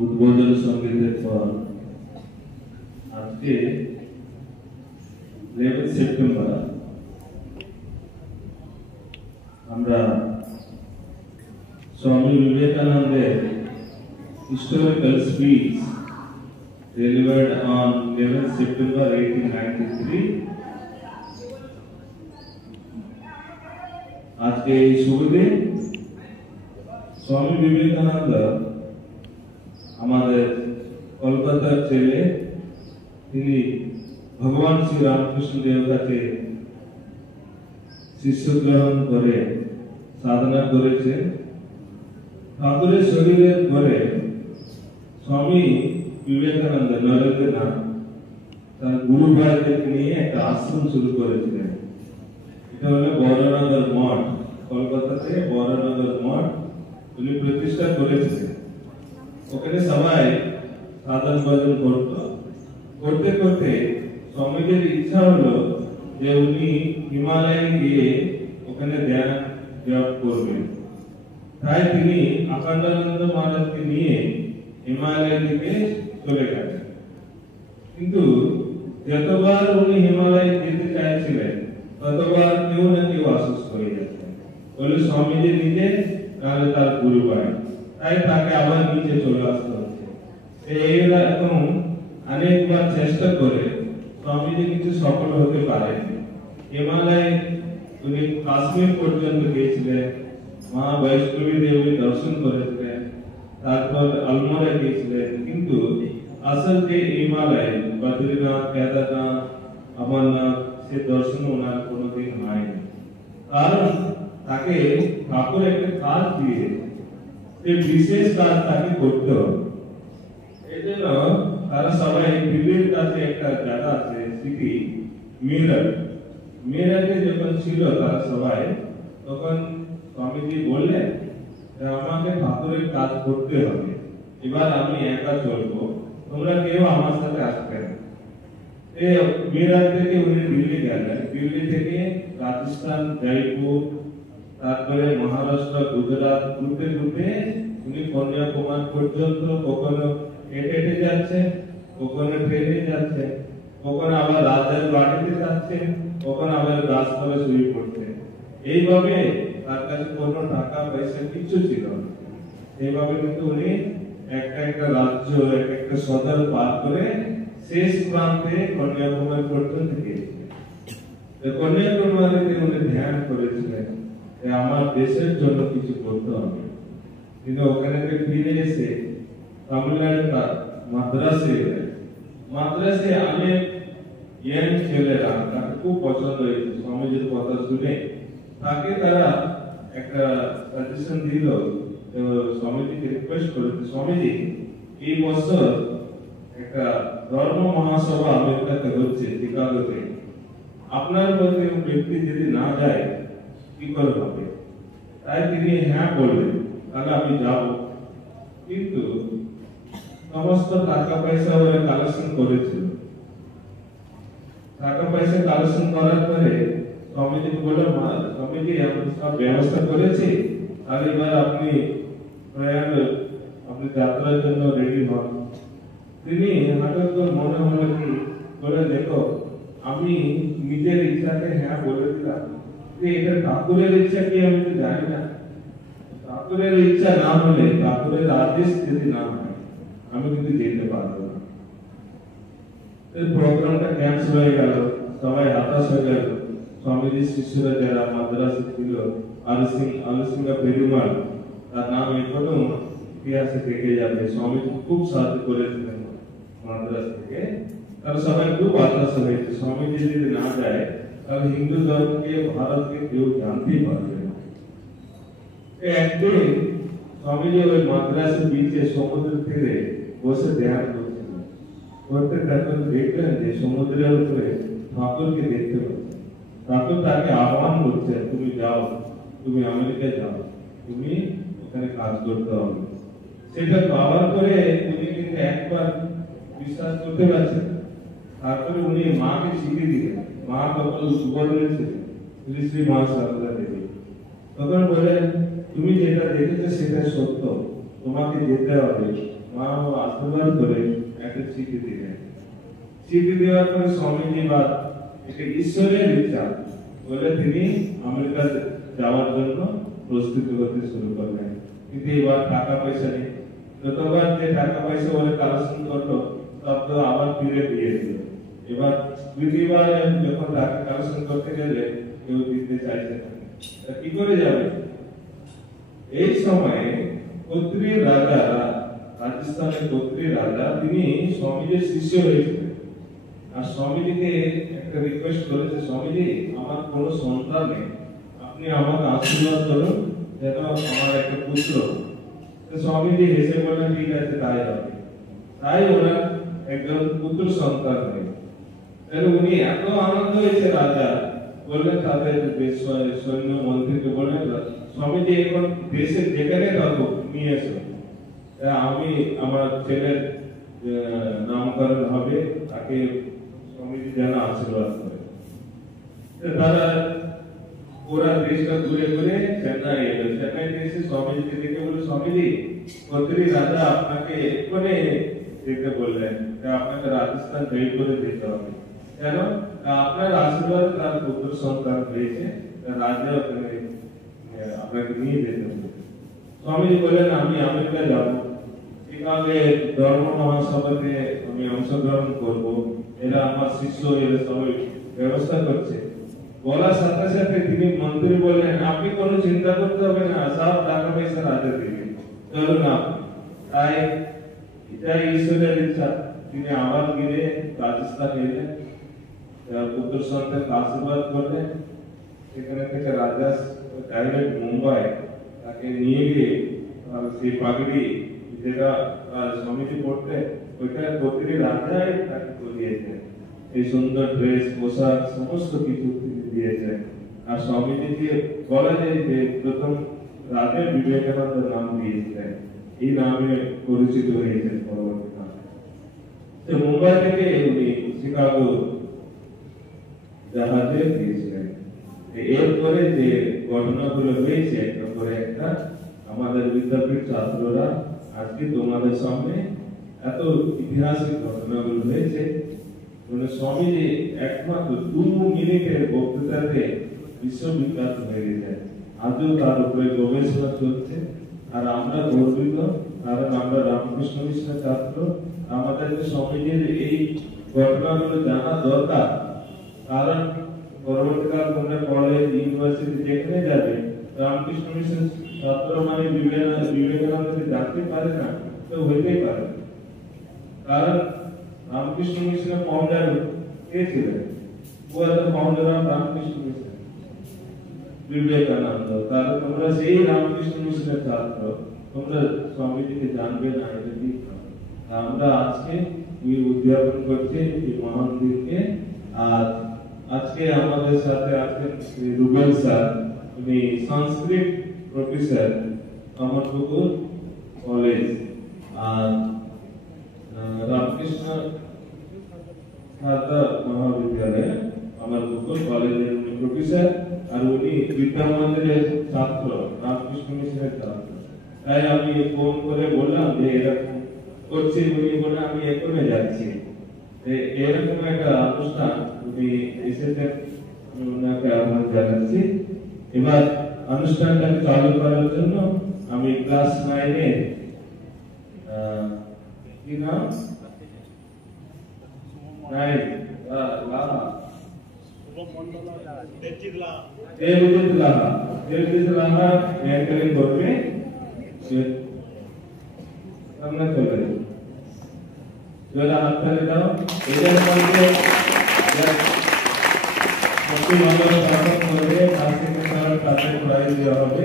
उद्बोधन संगीत पर आज के 11 सेप्टेम्बर हमरा Swami Vivekananda historical speech delivered on 11 September 1893 आज के शुभ दिन स्वामी विवेकानंद हमारे कोलकाता चले भगवान श्री रामकृष्ण देव के शिष्य ग्रहण करे साधना करेছে ठाकुरेर शरीरेर परे स्वामी विवेकानंद नरेंद्रनाथ तार गुरु भाईदेरके निये एक आश्रम शुरू करेছিলেন এটা হলো বড়নগর মঠ কলকাতাতে বড়নগর মঠ উনি প্রতিষ্ঠা করেছিলেন ওখানে সবাই সাধন ভজন করতে করতে स्वामीजीর ইচ্ছা হলো যে উনি হিমালয়ে গিয়ে ওখানে ধ্যান জপ করবেন তাই তিনি আকান্দানন্দ মহারাজকে নিয়ে হিমালয়ের দিকে চলে গেলেন কিন্তু যতবার উনি হিমালয়ে যেতে চাইছিলেন ততবার কেউ না কেউ অসুস্থ হয়ে যাচ্ছেন বলে স্বামীজি নিজে তাহলে তার গুরু ভাই তাই তাকে আবার নিচে চলে আসতে হচ্ছে এইরকম অনেকবার চেষ্টা করে স্বামীজি কিছু সফল হতে পারেননি হিমালয়ে উনি কাশ্মীর পর্যন্ত গিয়েছিলেন মা বৈষ্ণবী দেবীর দর্শন করেছিলেন তারপর আলমোড়া গিয়েছিলেন কিন্তু আসল যে হিমালয় বদ্রীনাথ কেদারনাথ অমরনাথ সে দর্শন ওনার কোনোদিন হয়নি কারণ তাকে ঠাকুর একটা কাজ দিয়ে সে বিশেষ কাজ তাকে করতে হবে এই জন্য তারা সবাই দিল্লির কাছে একটা জায়গা আছে সিটি মিরাটে যখন ছিল তারা সবাই তখন স্বামীজি বললেন আমাকে ঠাকুরের কাজ করতে হবে এবার আমি একা চলবো তোমরা কেউ আমার সাথে আসবে না এই মিরাট থেকে উনি দিল্লি গেলেন দিল্লি থেকে রাজস্থান জয়পুর তারপরে মহারাষ্ট্র গুজরাট ঘুরতে ঘুরতে উনি কন্যাকুমারী পর্যন্ত কখনো হেঁটে যাচ্ছে কখনো ট্রেনে যাচ্ছে কখনো আবার রাজার বাড়িতে যাচ্ছে কখনো আবার গাছতলা শুয়ে পড়ছে এইভাবে তার কাছে কোনো টাকা পয়সা কিছু ছিল না এইভাবে কিন্তু উনি একটা রাজ্য একটা সদর পার করে শেষ প্রান্তে কন্যাকুমারী পর্যন্ত গিয়েছিলেন কন্যাকুমারীতে উনি ধ্যান করেছিলেন আমার দেশের জন্য কিছু করতে হবে কিন্তু ওখানে ফিরে এসে তামিলনাড়ু মাদ্রাসে অনেক ইয়াং ছেলেরা তাকে খুব পছন্দ হয়েছে স্বামীজির কথা শুনে তাকে তারা একটা সাজেশন দিল স্বামীজিকে রিকোয়েস্ট করেছে স্বামীজি এই বছর একটা ধর্ম মহাসভা আমেরিকাতে হচ্ছে চিকাগোতে আপনার মধ্যে ব্যক্তি যদি না যায় কি করে হবে তাই তিনি হ্যাঁ বললেন তাহলে আমি যাব কিন্তু সমস্ত টাকা পয়সা ওরা কালেকশন করেছিল টাকা পয়সা কালেকশন করার পরে স্বামীজি বলল স্বামীজি আমি সব ব্যবস্থা করেছি আর এবার আপনি যাত্রার জন্য রেডি হন তিনি হঠাৎ করে মনে হলো কি বলে দেখো আমি নিজের ইচ্ছাকে হ্যাঁ বলে দিলাম এটা ঠাকুরের ইচ্ছা কি আমি তো জানি না ঠাকুরের ইচ্ছা না হলে ঠাকুরের আদেশ যদি না হয় আমি কিন্তু যেতে পারবো না প্রোগ্রামটা ক্যান্সেল হয়ে গেল সবাই হতাশ হয়ে গেল স্বামীজির শিষ্যরা যারা মাদ্রাসে ছিল, আলসিংহা পেরুমাল, তার নাম এখনো ইতিহাসে থেকে যাবে। স্বামীজি খুব সাহায্য করেছিলেন মাদ্রাস থেকে, তারা সবাই খুব হতাশ হয়েছে। স্বামীজি যদি না যায় তাহলে হিন্দু ধর্মকে ভারতকে কেউ জানতেই পারবে না। একদিন স্বামীজি ওই মাদ্রাসের বিচে সমুদ্র তীরে বসে ধ্যান করছিলেন। করতে তখন দেখলেন যে সমুদ্রের উপরে ঠাকুরকে দেখতে পাচ্ছেন। ঠাকুর তাকে আহ্বান করছে, তুমি যাও, তুমি আমেরিকায় যাও, তুমি ওখানে কাজ করতে হবে। সেটা পাওয়ার পরে উনি কিন্তু একবার বিশ্বাস করতে পারছেন। তারপরে উনি মাকে শিখিয়ে দিলেন। মা তখন সুভদ্রা ছিলেন, শ্রী শ্রী মা সারদা দেবী। তখন বলেন, তুমি যেটা দেখেছো সেটা সত্য, তোমাকে যেতে হবে। মা আশীর্বাদ করে একটা চিঠি দিলেন। চিঠি দেওয়ার পরে স্বামীজি বা এটা ঈশ্বরের ইচ্ছা বলে তিনি আমেরিকা যাওয়ার জন্য প্রস্তুতি করতে শুরু করলেন। কিন্তু এবার টাকা পয়সা নেই। যতবার যে টাকা পয়সা বলে কালেকশন করলো সব তো আবার ফিরে দিয়ে দিল। এবার দ্বিতীয়বার যখন টাকা কালেকশন করতে গেলে কেউ দিতে চাইছে না, কি করে যাবে? এই সময়ে কত্রী রাজা, রাজস্থানের কত্রী রাজা, তিনি স্বামীজির শিষ্য হয়েছিলেন। আর স্বামীজিকে একটা রিকোয়েস্ট করেছে, স্বামীজি আমার কোনো সন্তান নেই, আপনি আমাকে আশীর্বাদ করুন যেন আমার একটা পুত্র। স্বামীজি হেসে বললেন, ঠিক আছে তাই হবে। তাই ওনার একজন পুত্র সন্তান নেই। উনি এত আনন্দ হয়েছে রাজা, বললেন তাদের সৈন্য মন্ত্রীকে বললেন, স্বামীজি এখন দেশের যেখানে থাকো নিয়ে এসো, আমি আমার ছেলের নামকরণ হবে, তাকে স্বামীজি যেন আশীর্বাদ করে। তারা পুরা দেশটা ঘুরে ঘুরে চেন্নাই এলো। চেন্নাই এসে স্বামীজিকে দেখে বলে, স্বামীজি কত্রী রাজা আপনাকে এক্ষুনি যেতে বললেন, আপনাকে রাজস্থান জয় করে যেতে হবে। কেন? আপনার আশীর্বাদ তার পুত্র সন্তান হয়েছে, রাজা আপনাকে নিয়ে যেতে হবে। স্বামীজি বললেন, আমি আমেরিকা যাব, শিকাগোতে ধর্ম মহাসভাতে আমি অংশগ্রহণ করব, এরা আমার শিষ্য, এরা সবাই ব্যবস্থা করছে। বলার সাথে সাথে তিনি মন্ত্রী বললেন, আপনি কোনো চিন্তা করতে হবে না, সব টাকা পয়সা রাজা দিবেন, চলুন আপনি। তাই এটাই ঈশ্বরের ইচ্ছা। তিনি আবার গিয়ে রাজস্থান এলেন, পুত্র সন্তানকে আশীর্বাদ করলেন। সেখানে থেকে রাজা ডাইরেক্ট মুম্বাই তাকে নিয়ে গিয়ে সেই পাগড়ি যেটা স্বামীজি পড়তে, ওইটা কত্রী রাজাই তাকে করিয়েছেন। এই সুন্দর ড্রেস, পোশাক সমস্ত কিছু তিনি দিয়েছেন। আর স্বামীজিকে বলা যায় যে প্রথম রাজা বিবেকানন্দ নাম দিয়েছিলেন, এই নামে পরিচিত হয়েছেন পরবর্তীকালে। মুম্বাই থেকে উনি শিকাগো জাহাজে গিয়েছিলেন। এরপরে যে ঘটনাগুলো হয়েছে একটা পরে একটা, আমাদের বিদ্যাপীঠ ছাত্ররা আজকে তোমাদের সামনে এত ইতিহাসিক ঘটনাগুলো হয়েছে। মানে স্বামীজি একমাত্র 2 মিনিটের বক্তৃতাতে বিশ্ববিখ্যাত হয়ে গেছে। আজও তার উপরে গবেষণা চলছে। আর আমরা গর্বিত, কারণ আমরা রামকৃষ্ণ মিশনের ছাত্র। আমাদেরকে স্বামীজির এই ঘটনাগুলো জানা দরকার। কারণ পরবর্তীকাল তোমরা কলেজ, ইউনিভার্সিটি যেখানে যাবে, রামকৃষ্ণ মিশন ছাত্র মানে বিবেকানন্দকে জানতে পারে না, তো হইতেই পারে। কারণ রামকৃষ্ণ মিশনের ফাউন্ডার কে ছিলেন? Founder of Ramakrishna mission Vivekananda. তাহলে তোমরা সেই রামকৃষ্ণ মিশনের ছাত্র, তোমরা স্বামীজিকে জানবে না, এটা ঠিক না। আমরা আজকে উদযাপন করছি এই মহান দিনকে। আর আজকে আমাদের সাথে আছেন রুবেল স্যার, উনি সংস্কৃত প্রফেসর অমরপুকুর কলেজ আর রামকৃষ্ণ মহাবিদ্যালয় অমরপুকুর কলেজের উনি প্রফেসর। আর উনি বিদ্যা মন্দিরের ছাত্র, রামকৃষ্ণ মিশনের ছাত্র। তাই আমি ফোন করে বললাম যে এরকম করছি, উনি বলে আমি এখনো যাচ্ছি। এরকম একটা অনুষ্ঠান উনি এসেছেন, ওনাকে আহ্বান জানাচ্ছি। এবার অনুষ্ঠানটাকে চালু করার জন্য আমি ক্লাস 9-এর কি নাম 9 देवजीत लाहा एंकरिंग করবে সামনে চলে যারা হাত তালি দাও এদের মধ্যে প্রতি নম্বর শাসন করবে মাসিক সারা কাছে প্রাইজ দেওয়া হবে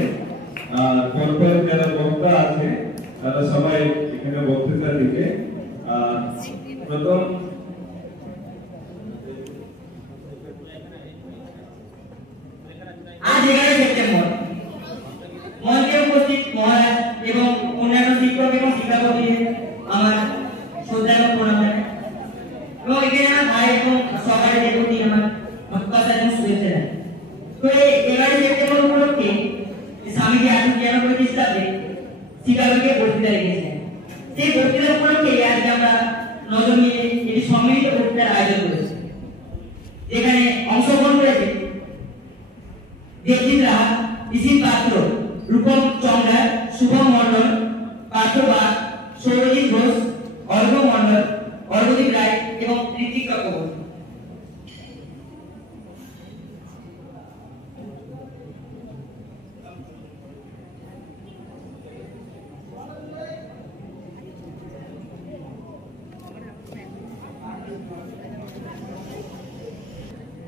আর পরপর যারা বক্তা আছে তারা সবাই এখানে বক্তৃতা দিবে প্রথম आज 11 সেপ্টেম্বর মঞ্চে উপস্থিত মহারাজ এবং অন্যান্য শিক্ষক এবং শিক্ষাকর্মীদের আমার শ্রদ্ধা এবং প্রণাম জানাই এবং এখানে আমার ভাই এবং সবাই প্রতি আমার ভালোবাসা এবং শুভেচ্ছা জানাই। তো এই 11 সেপ্টেম্বর উপলক্ষে স্বামীজি 1893 খ্রিস্টাব্দে শিকাগোতে বক্তৃতা রেখেছিলেন। সেই বক্তৃতা উপলক্ষে আজকে আমরা নজর নিয়ে একটি সম্মিলিত বক্তৃতার আয়োজন করেছি, যেখানে অংশগ্রহণ করেছে দেবজিৎ রাহা, ইসিন পাত্র, রূপম চন্দ্রা, শুভম মন্ডল, পার্থ বাগ, সৌরজিৎ ঘোষ, অর্ঘ মন্ডল, অর্ঘদীপ রায় এবং ঋত্বিক চক্রবর্তী।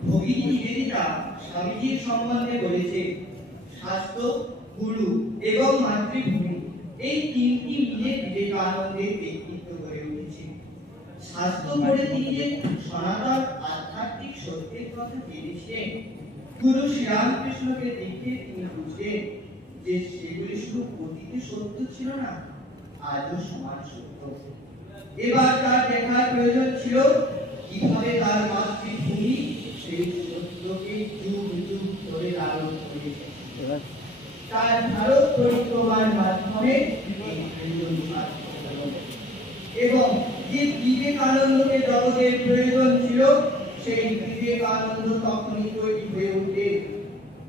ভগিনী নিবেদিতা স্বামীজির সম্বন্ধে বলেছে, স্বাস্থ্য, গুরু এবং মাতৃভূমি এই তিনটি মিলে বিবেকানন্দের ব্যক্তিত্ব গড়ে উঠেছে। স্বাস্থ্য পড়ে তিনি যে সনাতন আধ্যাত্মিক সত্যের কথা জেনেছিলেন, গুরু শ্রীরামকৃষ্ণকে দেখে তিনি বুঝলেন যে সেগুলি শুধু অতীতে সত্য ছিল না, আজও সমান সত্য। এবার তার দেখার প্রয়োজন ছিল কিভাবে তার মাতৃভূমি সেই সত্যকে যুগ যুগ ধরে লালন করেছে। তার ভারত পরিক্রমার মাধ্যমে এবং যে বিবেকানন্দকে জগতের প্রয়োজন ছিল, সেই বিবেকানন্দ তখনই তৈরি হয়ে উঠে।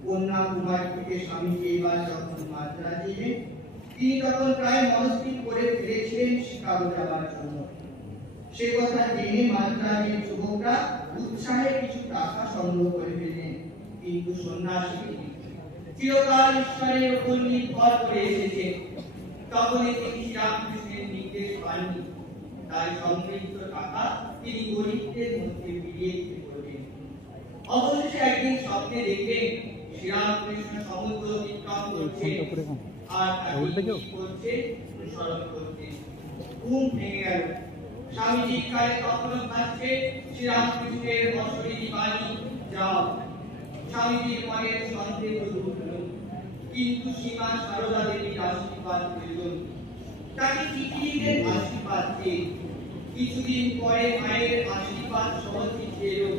কন্যাকুমারী থেকে স্বামীজি এবার যখন মাদ্রাজ এলেন, তিনি তখন প্রায় মনস্থির করে ফিরেছিলেন শিকাগো যাওয়ার জন্য। সে কথা জেনে মাদ্রাজের যুবকরা উৎসাহে কিছু টাকা সংগ্রহ করে ফেললেন, কিন্তু সন্ন্যাসী চিরকাল ঈশ্বরের উপর নির্ভর করে এসেছেন। তখন তিনি শ্রীরামকৃষ্ণের নির্দেশ পাননি, তাই সংগৃহীত টাকা তিনি গরিবদের মধ্যে বিলিয়ে দিতে বললেন। অবশেষে একদিন স্বপ্নে দেখলেন শ্রীরামকৃষ্ণ সমুদ্র অতিক্রম করছেন আর করছে অনুসরণ করছে। ঘুম ভেঙে গেল। স্বামীজির কানে তখনও ভাসছে শ্রীরামকৃষ্ণের অশরীরী বাণী, যাও। স্বামীজির মনের সন্দেহ দূর হল, কিন্তু সীমা সারদা দেবীর আশীর্বাদ প্রয়োজন। তাকে চিঠি লিখে আশীর্বাদ চেয়ে কিছুদিন পরে মায়ের আশীর্বাদ সহ চিঠি এলো।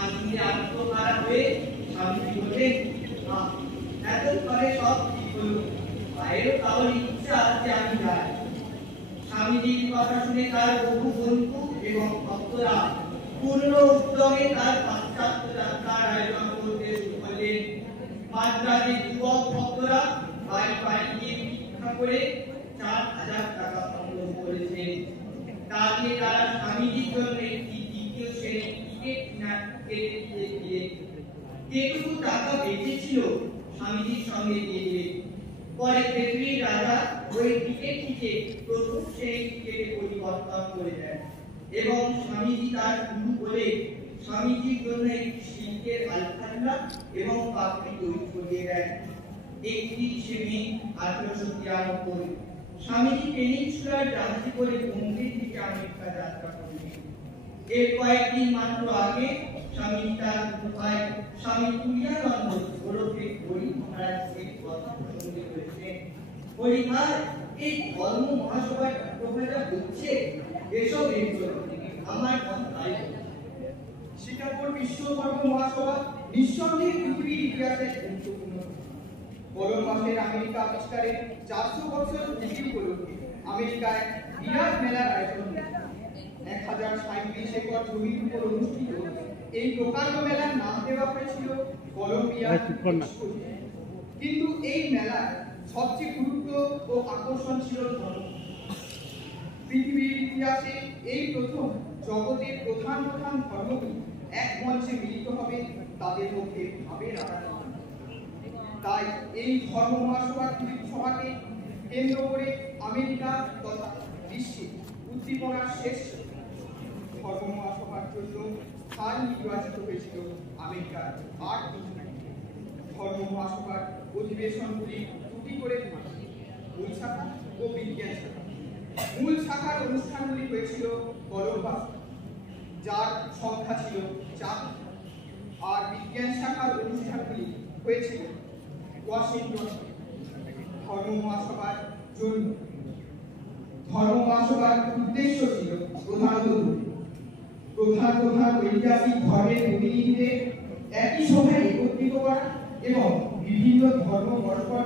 আনন্দে আত্মহারা হয়ে স্বামীজি বললেন, এতক্ষণে সব ঠিক হলো, মায়েরও তাহলে ইচ্ছা আছে আমি যাই। স্বামীজির কথা শুনে তার বহু বন্ধু এবং ভক্তরা পূর্ণ উদ্যমে তার পাশ্চাত্য যাত্রার আয়োজন করতে শুরু করলেন। মাদ্রাজের যুবক ভক্তরা বাড়ি বাড়ি গিয়ে ভিক্ষা করে 4000 টাকা সংগ্রহ করেছেন। তা দিয়ে তারা স্বামীজির জন্য একটি দ্বিতীয় শ্রেণীর টিকিট কেটে দিয়ে যেটুকু টাকা বেঁচেছিল স্বামীজির সঙ্গে দিয়ে দিলেন। পরে পৃথিবীর রাজা ওই টিকিটটিকে প্রথম শ্রেণীর টিকিটে পরিবর্তন করে দেন এবং স্বামীজি তার গুরু বলে স্বামীজির জন্য একটি সিল্কের আলখাল্লা এবং পাপড়ি তৈরি করিয়ে দেন। 31শে মে 1893 স্বামীজি পেনিনসুলার জাহাজে করে বোম্বের দিকে আমেরিকা যাত্রা করলেন। এর কয়েকদিন মাত্র আগে স্বামীজি তার ভাই স্বামী তুলিয়ানন্দ ওরফে হরি মহারাজের কথা প্রসঙ্গে করেছেন, হরি ভাই, এই ধর্ম মহাসভায় প্রভাবটা হচ্ছে এসব আমার কথাই। শিকাগোর বিশ্ব ধর্ম মহাসভা নিঃসন্দেহে পৃথিবীর ইতিহাসে গুরুত্বপূর্ণ। গরম মাসের আমেরিকা আবিষ্কারের 400 বছর পূর্তি উপলক্ষে আমেরিকায় বিরাট মেলার আয়োজন 1037 একর জমির উপর অনুষ্ঠিত এই প্রকাণ্ড মেলার নাম দেওয়া হয়েছিল কলম্বিয়া। কিন্তু এই মেলার সবচেয়ে গুরুত্ব ও আকর্ষণ ছিল ধর্ম। পৃথিবীর ইতিহাসে এই প্রথম জগতের প্রধান প্রধান ধর্মগুলি এক মঞ্চে মিলিত হবে, তাদের মধ্যে ভাবের আদান। তাই এই ধর্ম মহাসভার সভাকে কেন্দ্র করে আমেরিকা তথা বিশ্বে উদ্দীপনার শেষ ধর্ম মহাসভার জন্য স্থান নির্বাচিত হয়েছিল আমেরিকার 8 ধর্ম মহাসভার অধিবেশনগুলি দুটি করে মূল শাখা ও বিজ্ঞান শাখা। মূল শাখার অনুষ্ঠানগুলি হয়েছিল কলম্বাস, যার সংখ্যা ছিল 4, আর বিজ্ঞান শাখার অনুষ্ঠানগুলি হয়েছিল ওয়াশিংটন। ধর্ম মহাসভার জন্য ধর্ম মহাসভার উদ্দেশ্য ছিল প্রধানত প্রধান ঐতিহাসিক ধর্মের প্রতিনিধিদের একই সভায় একত্রিত করা এবং বিভিন্ন ধর্ম পরস্পর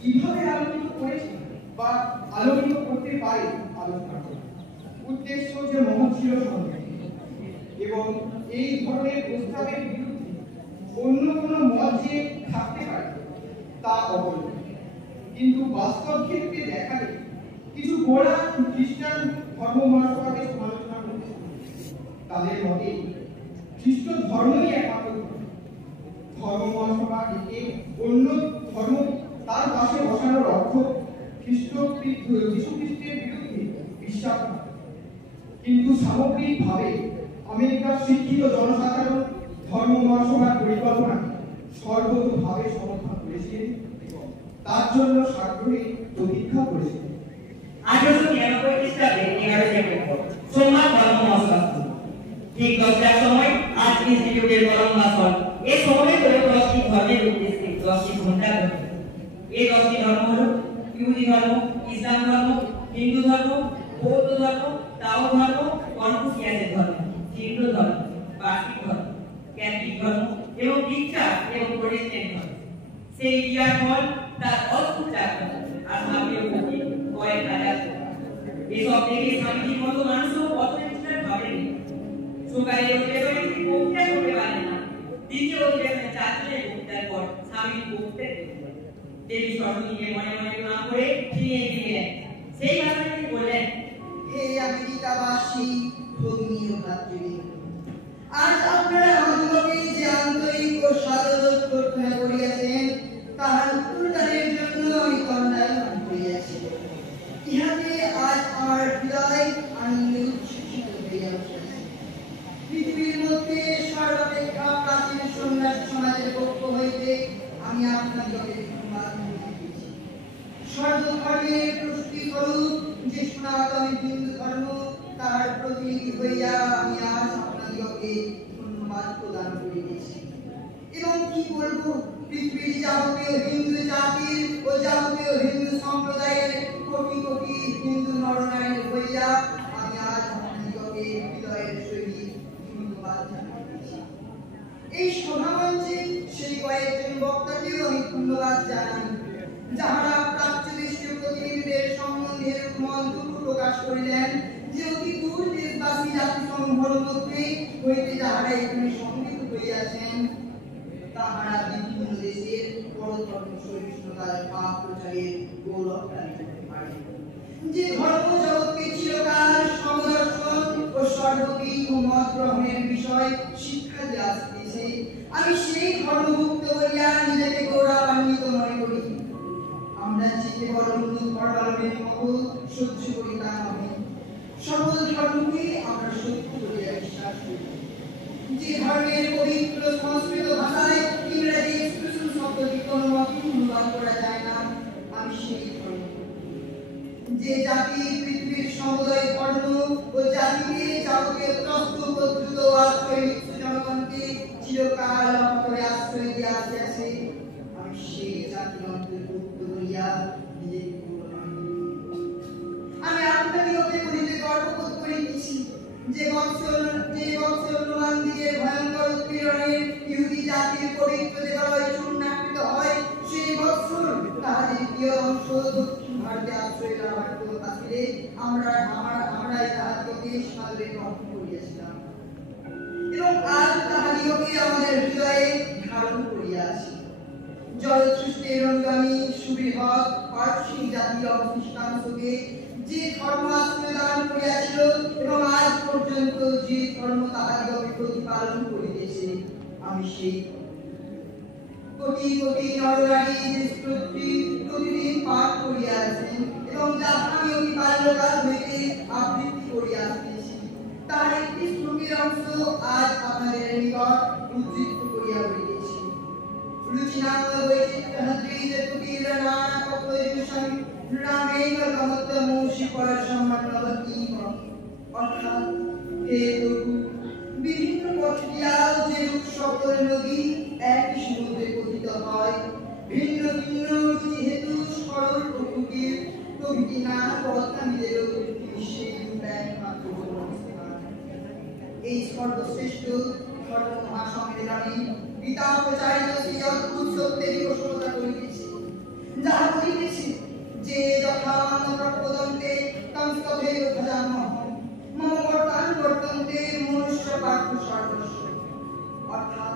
কিভাবে আলোকিত করেছে বা আলোকিত করতে পারে আলোচনা করা। উদ্দেশ্য যে মহৎ ছিল এবং এই ধরনের প্রস্তাবের বিরুদ্ধে অন্য কোনো মত যে থাকতে পারে তা অবৈধ। কিন্তু বাস্তব ক্ষেত্রে দেখা যায় কিছু গোড়া খ্রিস্টান ধর্ম মহাসভাকে সমালোচনা করেছে। তাদের মতে খ্রিস্ট ধর্মই একমাত্র ধর্ম মহাসভা থেকে অন্য ধর্ম তার পাশে বসানোর অর্থ খ্রিস্ট যীশু খ্রিস্টের বিরুদ্ধে বিশ্বাস করা। কিন্তু সামগ্রিকভাবে আমেরিকার শিক্ষিত জনসাধারণ ধর্ম মহাসভার পরিকল্পনা সর্বতোভাবে সমর্থন করেছিলেন এবং তার জন্য সাগ্রহে প্রতীক্ষা করেছিলেন। 1893 খ্রিস্টাব্দে 11 সেপ্টেম্বর সোমবার ধর্ম মহাসভা ঠিক 10টার সময় আর্ট ইনস্টিটিউটের কলম্বাস হল। এই সময়ে করে 10টি ধর্মের উদ্দেশ্যে 10টি ঘণ্টা ঘটে। এই 10টি ধর্ম হল ইহুদি ধর্ম, ইসলাম ধর্ম, হিন্দু ধর্ম, বৌদ্ধ ধর্ম, তাও ধর্ম, কনফুসিয়াসের ধর্ম, হিন্দু ধর্ম, পার্সি ধর্ম, ক্যাথলিক ধর্ম এবং খ্রিস্টান এবং প্রোটেস্ট্যান্ট ধর্ম। সেই ইয়ার হল তার অদ্ভুত চাকরি আর ভাবের প্রতি কয়েক হাজার। এসব থেকে স্বামীজির মতো মানুষও অতটা ভাবেন। সকালে অধিবেশনে তিনি বক্তৃতা করতে পারেন না। দ্বিতীয় অধিবেশনে 4 জনের বক্তৃতার পর স্বামী বক্তৃতা দিলেন। দেবী সরস্বতীকে মনে মনে প্রণাম করে তিনি এগিয়ে গেলেন। সেই ভাষায় তিনি বললেন, হে আমেরিকাবাসী ভগ্নীয় ভাতৃবৃন্দ, আজ আপনারা আমাকে যে আন্তরিক ও সাদর প্রার্থনা করিয়াছেন তাহার উত্তরদানের জন্য আমি দণ্ডায়মান হইয়াছি। ইহাতে আজ আমার হৃদয় আনন্দে উচ্ছ্বসিত হইয়া উঠিয়াছে। পৃথিবীর মধ্যে সর্বাপেক্ষা প্রাচীন সন্ন্যাসী সমাজের পক্ষ হইতে আমি আপনাদিগকে ধন্যবাদ দিতেছি। সর্বধর্মের প্রতিস্বরূপ যে সনাতন হিন্দু ধর্ম, তার প্রতিনিধি হইয়া আমি আজ আপনাদিগকে ধন্যবাদ প্রদান করিতেছি। এবং কি বলবো, পৃথিবীর যাবতীয় হিন্দু জাতির ও যাবতীয় হিন্দু সম্প্রদায়ের কোটি কোটি হিন্দু নরনারীর হইয়া আমি আজ আপনাদিগকে হৃদয়ের সহিত ধন্যবাদ জানাইতেছি। এই সভামঞ্চে সেই কয়েকজন বক্তাকেও আমি ধন্যবাদ জানাই, যাহারা প্রাচ্য দেশীয় প্রতিনিধিদের সম্বন্ধে মন্তব্য প্রকাশ করিলেন যে অতি দূর দেশবাসী জাতিসমূহের মধ্যে হইতে যাহারা এখানে সমবেত হইয়াছেন তাহারা বিভিন্ন দেশের বড় ধর্ম সহিষ্ণুতার ভাব প্রচারের গৌরব দাবি করতে পারে। যে ধর্ম জগৎকে চিরকাল সমদর্শন ও সর্ববিধ মত গ্রহণের বিষয় শিক্ষা দিয়ে আসতেছে, আমি সেই ধর্মভুক্ত বলিয়া নিজেকে গৌরবান্বিত মনে করি। আমরা যে কেবল হিন্দু ধর্মাবলম্বীর মতো সহ্য করি তা নহে, সকল ধর্মকে আমরা সত্য বলিয়া বিশ্বাস করি। যে ধর্মের পবিত্র সংস্কৃত ভাষায় ইংরেজি এক্সপ্রেশন শব্দটি কোনো মতে অনুবাদ করা যায় না, আমি সেই ধর্ম। যে জাতি পৃথিবীর সমুদয় ধর্ম ও জাতিকে যাবতীয় ত্রস্ত উপদ্রুত আশ্রয় জনগণকে চিরকাল অন্তরে আশ্রয় দিয়ে আসিয়াছে, আমি সেই জাতির অন্তর্ভুক্ত বলিয়া নিজেকে আমি আপনাদিগকে বলিতে গর্ববোধ করিতেছি যে বৎসর রোমানদের ভয়ঙ্কর উৎপীড়নে ইহুদি জাতির পবিত্র দেবালয় চূর্ণাকৃত হয়, সেই বৎসর তাহাদের প্রিয় অংশ দক্ষিণ ভারতে আশ্রয় লাভ আসিলে আমরাই তাহাদিগকে সাদরে গ্রহণ করিয়াছিলাম এবং আজ তাহাদিগকে আমাদের হৃদয়ে ধারণ করিয়াছি। জলসৃষ্টির অনুগামী সুবৃহৎ পার্সি জাতীয় অবশিষ্টাংশকে যে ধর্ম আত্মদান করিয়াছিল এবং আজ পর্যন্ত যে ধর্ম তাহাদিগকে প্রতিপালন করিতেছে, আমি সেই কোটি কোটি নরনারী যে স্তোত্রটি প্রতিদিন পাঠ করিয়াছেন এবং যাহা আমি অতি বাল্যকাল হইতে আবৃত্তি করিয়াছি, তার একটি শ্লোকের অংশ আজ আপনাদের নিকট উদ্ধৃত করিয়া বলিতেছি। रुचिनांग वैचित्रहद्रीज कुटीर नाना पक्वजुषं रामेण गमत्तमूषि परसम्मन्नवतीम। অর্থাৎ হে প্রভু, বিভিন্ন পথ দিয়া যেরূপ সকল নদী একই সমুদ্রে পতিত হয়, ভিন্ন ভিন্ন রুচি হেতু সরল প্রকৃতির প্রভৃতি নানা পথগামীদেরও সেই রূপ একমাত্র স্থান। এই সর্বশ্রেষ্ঠ ধর্ম মহাসম্মেলনে পিতা প্রচারিত সেই অদ্ভুত সত্যেরই ঘোষণা করিতেছি, যাহা বলিতেছি যে যথা মানব প্রদন্তে তংস্তভে ভজামহং মম বর্তান বর্তন্তে মনুষ্য পার্থ সর্বস্ব। অর্থাৎ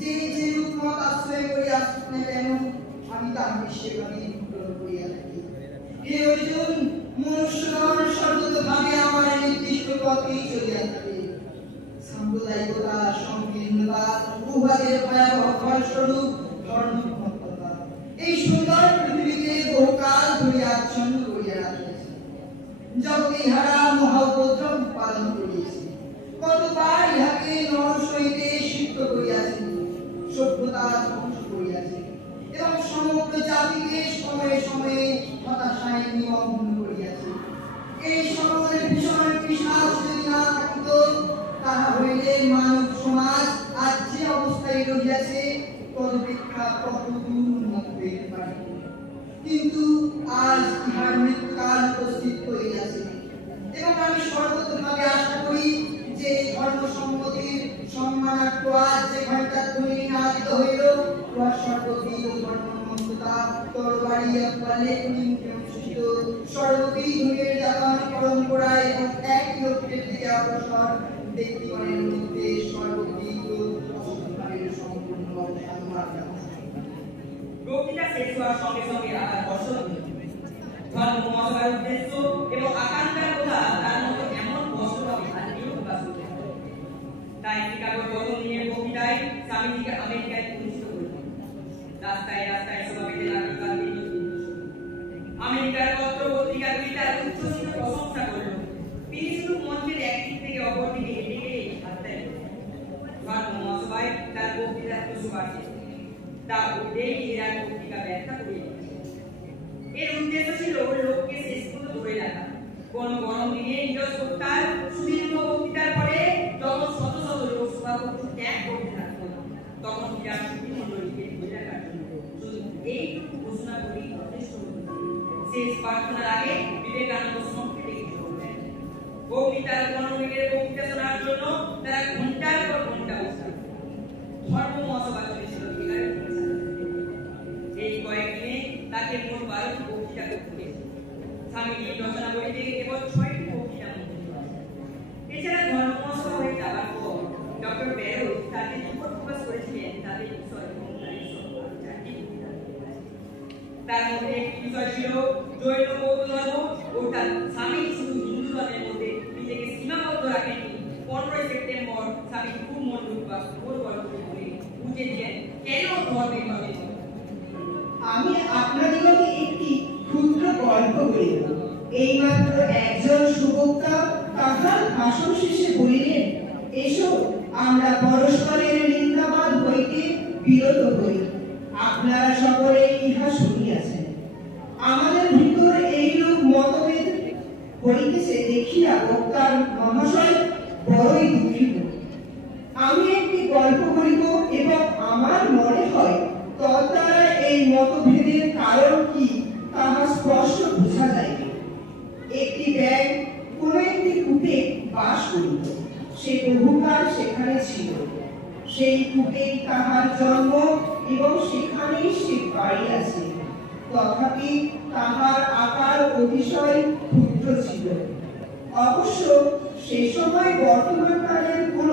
যে যে রূপ মত আশ্রয় করিয়া আসুক না কেন, আমি তাহাকে সেভাবে গ্রহণ করিয়া থাকি। হে অর্জুন, মনুষ্যগণ সর্বতভাবে আমার নির্দিষ্ট পথেই চলিয়া থাকে। সাম্প্রদায়িকতা, সংকীর্ণতা, উহাদের ভয়াবহ ফলস্বরূপ ধর্মমত্ততা এই সুন্দর পৃথিবীকে বহুকাল ধরে আচ্ছন্ন করিয়া রাখিয়াছে। জগতে ইহারা মহা উপদ্রব পালন করিয়াছে। কতবার ইহাকে নর সহিতে সিদ্ধ করিয়াছে, সভ্যতা ধ্বংস করিয়াছে এবং সমগ্র জাতিকে সময়ে সময়ে হতাশায় নিমগ্ন করিয়াছে। এই সকলের ভীষণ পিশাচ যদি না থাকিত, তাহা হইলে মানব সমাজ আজ যে অবস্থায় রহিয়াছে তদপেক্ষা কত দূর উন্নত হইতে পারে। কিন্তু আজ ইহার মৃত্যুকাল উপস্থিত হইয়াছে এবং আমি সর্বতভাবে আশা করি যে ধর্মসম্মতির সম্মানার্থ আজ যে ঘণ্টার ধ্বনি নাদিত হইল, উহা সর্ববিধ ধর্মমন্ততা তরবারি অকালে মুখে অনুষ্ঠিত সর্ববিধ নির্যাতন পরম্পরা এবং এক লক্ষ্যের দিকে অগ্রসর ব্যক্তিগণের মধ্যে সর্ববিধ অসুবিধার সম্পূর্ণ অবসান মাত্রা। বক্তৃতা শেষ হওয়ার সঙ্গে সঙ্গে আবার বর্ষণ ধর্ম মহাসভার উদ্দেশ্য এবং আকাঙ্ক্ষার কথা তার মধ্যে এমন স্পষ্টভাবে আর কেউ প্রকাশ করতে পারে। তাই শিকাগোর প্রথম দিনের বক্তৃতায় স্বামীজিকে আমেরিকায় প্রতিষ্ঠিত করল। রাস্তায় রাস্তায় সভা পেতে লাগল গান্ধীর আমেরিকার পত্র পত্রিকাগুলি তার উচ্ছ্বসিত প্রশংসা করল। তিনি শুধু মঞ্চের একদিক থেকে অপর দিকে হেঁটে গেলে হাততালি ধর্ম মহাসভায় তার বক্তৃতার প্রসূবাদ তা উঠেই এরা পত্রিকা ব্যাখ্যা করে এর উদ্দেশ্য ছিল লোককে শেষ পর্যন্ত ধরে রাখা। কোন গরম দিনে নিজস্ব সত্তার সুদীর্ঘ বক্তৃতার পরে যখন শত শত লোক সভাকক্ষ ত্যাগ করতে থাকতো, তখন বিরাট সুদী মণ্ডলীকে ধরে রাখার জন্য শুধু এইটুকু ঘোষণা করেই যথেষ্ট হতো। শেষ প্রার্থনার আগে বিবেকানন্দ সংক্ষেপে কিছু বললেন। বক্তৃতার 15 মিনিটের বক্তৃতা শোনার জন্য তারা ঘন্টার পর ঘন্টা বসে ধর্ম মহাসভা চলেছিল। এই কয়েকদিনে তাকে মোট 12টি বক্তৃতা করতে হয়েছে। স্বামীজির রচনা বই থেকে কেবল 6টি বক্তৃতা মুদ্রিত আছে। এছাড়া ধর্ম মহাসভা হয়ে যাবার পর ডক্টর ব্যারো তাকে রিপোর্ট প্রকাশ করেছিলেন তাদের বিষয় এবং তাদের সব 4টি বক্তৃতা। তার মধ্যে একটি বিষয় ছিল জৈন বৌদ্ধ ধর্ম, অর্থাৎ স্বামী শুধু হিন্দু ধর্মের মধ্যে নিজেকে সীমাবদ্ধ রাখেননি। 15 সেপ্টেম্বর স্বামী খুব মনোযোগ বা বড় বড় করে বলে বুঝে দিলেন কেন ধর্মের ভাবে। আমি আপনাদিগকে একটি ক্ষুদ্র গল্প বলিব। এইমাত্র একজন সুবক্তা তাহার ভাষণ শেষে বলিলেন, এসো আমরা পরস্পরের নিন্দাবাদ হইতে বিরত হই। আপনারা সকলে ইহা শুনিয়াছেন। আমাদের ভিতর এইরূপ মতভেদ হইতেছে দেখিয়া বক্তার মহাশয় বড়ই দুঃখিত। আমি একটি গল্প বলিব এবং আমার মনে হয় তদ্বারা এই মতভেদের কারণ কি তাহা স্পষ্ট বোঝা যাইবে। একটি ব্যাঙ কোন একটি কূপে বাস করিত। সে বহুকাল সেখানে ছিল। সেই কূপেই তাহার জন্ম এবং সেখানেই সে বাড়িয়াছে। তথাপি তাহার আকার অতিশয় ক্ষুদ্র ছিল। অবশ্য সে সময় বর্তমানকালের কোন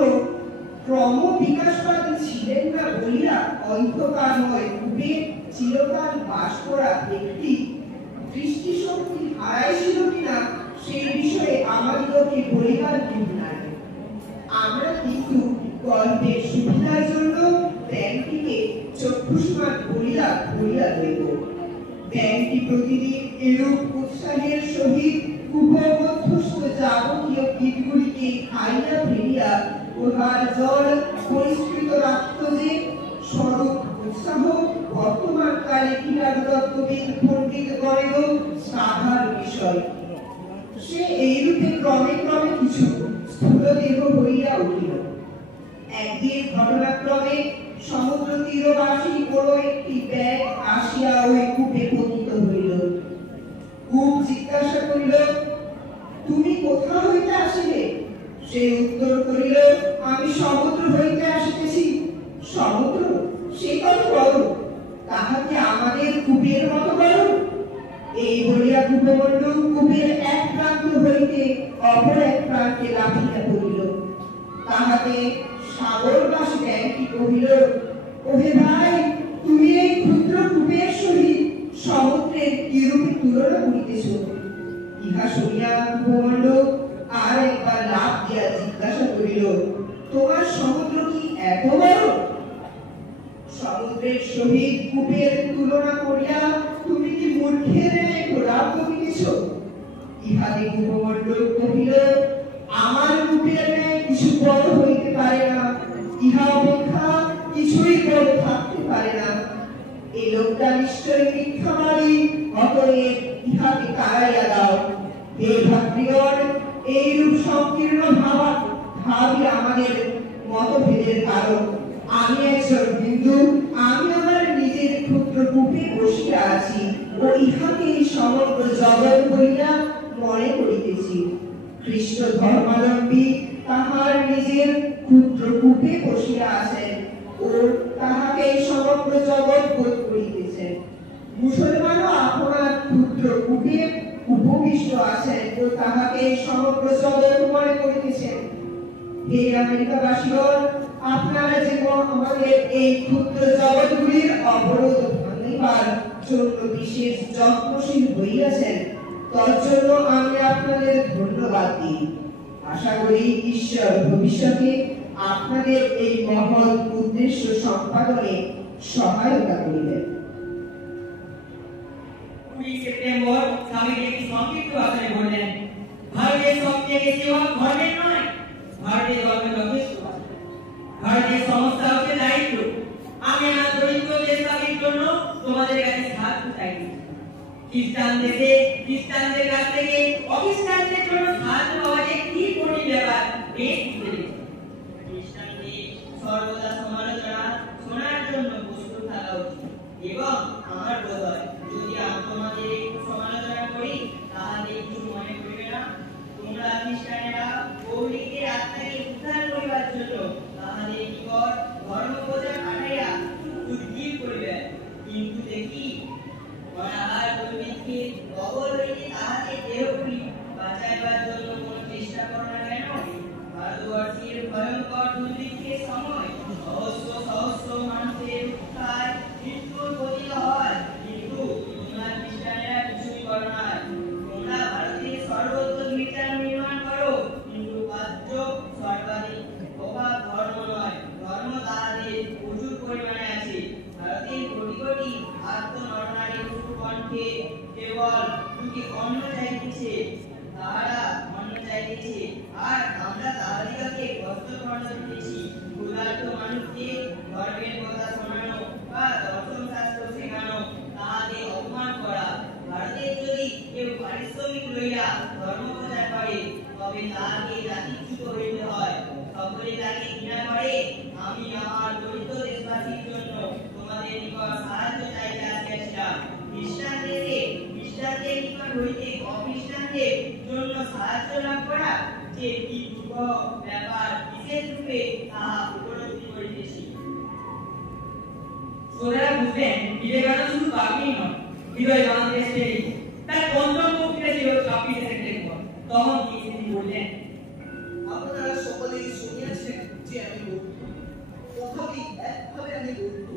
ক্রম বিকাশবাদী ছিলেন না বলিয়া অন্ধকারময় কূপে চিরকাল বাস করা ব্যক্তি দৃষ্টিশক্তি হারাইছিল কিনা সেই বিষয়ে আমাদিগকে বলিবার কেউ নাই। আমরা কিন্তু গল্পের সুবিধার জন্য ব্যাংকটিকে চক্ষুষ্মান বলিয়া লইব। ব্যাংকটি প্রতিদিন এরূপ উৎসাহের সহিত উপমধ্যস্থ যাবতীয় কীটগুলিকে খাইয়া ফেলিয়া উহার জল পরিস্কৃত রাখত যে স্বরূপ উৎসাহ বর্তমান কালে ক্রীড়াতত্ত্ববিদ পণ্ডিতগণেরও সাধারণ বিষয়। সে এইরূপে ক্রমে ক্রমে কিছু স্থূলদেহ হইয়া উঠিল। একদিন ঘটনাক্রমে সমুদ্র তীরবাসী কোনো একটি ব্যাগ আসিয়া ওই কূপে পতিত হইল। কূপ জিজ্ঞাসা করিল, তুমি কোথা হইতে আসিলে? সে উত্তর করিল, আমি সমুদ্র হইতে আসিতেছি। সমুদ্র সে কত বড়, তাহাকে আমাদের কূপের মতো বড়? এই বলিয়া কূপমণ্ডল কূপের এক প্রান্ত হইতে অপর এক প্রান্তে লাফিয়া পড়িল। তাহাতে সাগরবাসী ব্যাংকটি কহিল, ওহে ভাই, তুমি এই ক্ষুদ্র কূপের সহিত সমুদ্রের কিরূপে তুলনা করিতেছ? ইহা শুনিয়া কূপমণ্ডল আর একবার লাফ দিয়া জিজ্ঞাসা করিল, তোমার সমুদ্র কি এত বড়? সমুদ্রের সহিত কূপের তুলনা করিয়া তুমি কি মূর্খের ন্যায় প্রলাপ করিতেছ? ইহাতে কূপমণ্ডল কহিল, আমার কূপের ন্যায় কিছু বড় হইতে পারে না, ইহা অপেক্ষা কিছুই বড় থাকতে পারে না। এই লোকটা নিশ্চয় মিথ্যাবাদী, অতএব ইহাকে তাড়াইয়া দাও। হে ভাতৃগণ, এইরূপ সংকীর্ণ ভাবই আমাদের মতভেদের কারণ। আমি একজন হিন্দু, আমি আমার নিজের ক্ষুদ্র কূপে বসিয়া আছি ও ইহাকে সমগ্র জগৎ বলিয়া মনে করিতেছি। খ্রিস্ট ধর্মাবলম্বী তাহার নিজের ক্ষুদ্র কূপে বসিয়া আছেন ও তাহাকে সমগ্র জগৎ বোধ করিতেছেন। মুসলমানও আপনার ক্ষুদ্র কূপে উপবিষ্ট আছেন ও তাহাকে সমগ্র জগৎ মনে করিতেছেন। হে আমেরিকাবাসীগণ, আপনারা যেমন আমাদের এই ক্ষুদ্র জগৎগুলির অবরোধ ভাঙিবার জন্য বিশেষ যত্নশীল হইয়াছেন, তজ্জন্য আমি আপনাদের ধন্যবাদ দিই। আশা করি ঈশ্বর ভবিষ্যতে আপনাদের এই মহৎ উদ্দেশ্য সম্পাদনে সহায়তা করিবেন। 20 সেপ্টেম্বর স্বামীজি একটি সংক্ষিপ্ত ভাষণে বললেন, ভারতের সবচেয়ে বেশি হওয়া ধর্মের নয়, ভারতের ধর্মের যথেষ্ট আছে। ভারতের সমস্যা হচ্ছে দায়িত্ব। আমি আমার দরিদ্র দেশবাসীর জন্য তোমাদের কাছে সাহায্য চাইছি। খ্রিস্টান দেশে খ্রিস্টানদের কাছ থেকে অখ্রিস্টানদের জন্য সাহায্য পাওয়া যে কি কঠিন ব্যাপার, বেশ বুঝতে পেরেছি। খ্রিস্টানদের সর্বদা সমালোচনা শোনার জন্য প্রস্তুত থাকা উচিত এবং আমার বোধ হয় যদি আমি তোমাদের একটু সমালোচনা করি তাহলে কিছু মনে করবে না। তোমরা খ্রিস্টানেরা পৌরীদের আত্মাকে উদ্ধার করিবার জন্য তাহাদের নিকট ধর্মপ্রচার পাঠাইয়া উদ্গীর করিবে, কিন্তু দেখি অনাহার দুর্ভিক্ষে কবর হইতে তাহাদের দেহগুলি বাঁচাইবার জন্য কোনো চেষ্টা করো না কেন? ভারতবর্ষের ভয়ঙ্কর দুর্ভিক্ষের সময় সহস্র সহস্র মানুষের উদ্ধার মৃত্যুর পতিত হয়, কিন্তু তোমরা খ্রিস্টানেরা কিছুই করো না। তোমরা ভারতের সর্বত্র গির্জা নির্মাণ করো, কিন্তু কার্য সর্বাধিক অভাব ধর্ম নয়, ধর্ম তাহাদের প্রচুর পরিমাণে আছে। ভারতের কোটি কোটি আত্ম নরনারী কণ্ঠে কেবল দুটি অন্ন চাইতেছে, তাহারা অন্ন চাইতেছে, আর আমরা তাহাদিগকে বস্ত্রখণ্ড দিতেছি। ক্ষুধার্ত মানুষকে ধর্মের কথা শোনানো বা দর্শন শাস্ত্র শেখানো তাহাদের অপমান করা। ভারতের যদি কেউ পারিশ্রমিক লইয়া ধর্ম প্রচার করে তবে তাহাকে জাতিচ্যুত হইতে হয়। সকলে তাকে ঘৃণা করে। আমি আমার দরিদ্র দেশবাসীর জন্য তোমাদের নিকট সাহায্য চাইতে আসিয়াছিলাম। খ্রিস্টান দেশে খ্রিস্টানদের নিকট হইতে অখ্রিস্টানদের জন্য সাহায্য লাভ করা যে কি দুর্বহ ব্যাপার, বিশেষ রূপে তাহা উপলব্ধি করিতেছি। শ্রোতারা বুঝলেন বিবেকানন্দ শুধু বাকি নয়, হৃদয় বাঁধতে এসেছিলেন। তার পঞ্চম বক্তৃতা ছিল 26 সেপ্টেম্বর। তখন তিনি বললেন, আপনারা সকলেই শুনিয়াছেন যে আমি বৌদ্ধ। তথাপি একভাবে আমি বৌদ্ধ।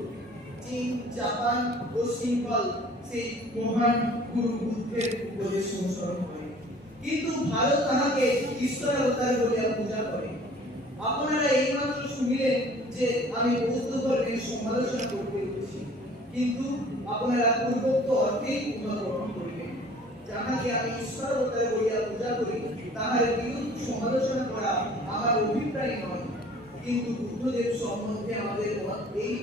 চীন, জাপান আহ্বান ও শৃঙ্খল সেই মহান গুরু বুদ্ধের উপদেশ অনুসরণ করে, কিন্তু ভারত তাহাকে ঈশ্বর অবতার বলিয়া পূজা করে। আপনারা এইমাত্র শুনিলেন যে আমি বৌদ্ধ ধর্মের সমালোচনা করতে এসেছি, কিন্তু আপনারা পূর্বোক্ত অর্থেই উহা গ্রহণ করিলেন। যাহাকে আমি ঈশ্বর অবতার বলিয়া পূজা করি তাহার বিরুদ্ধ সমালোচনা করা আমার অভিপ্রায় নয়, কিন্তু বুদ্ধদেব সম্বন্ধে আমাদের মত এই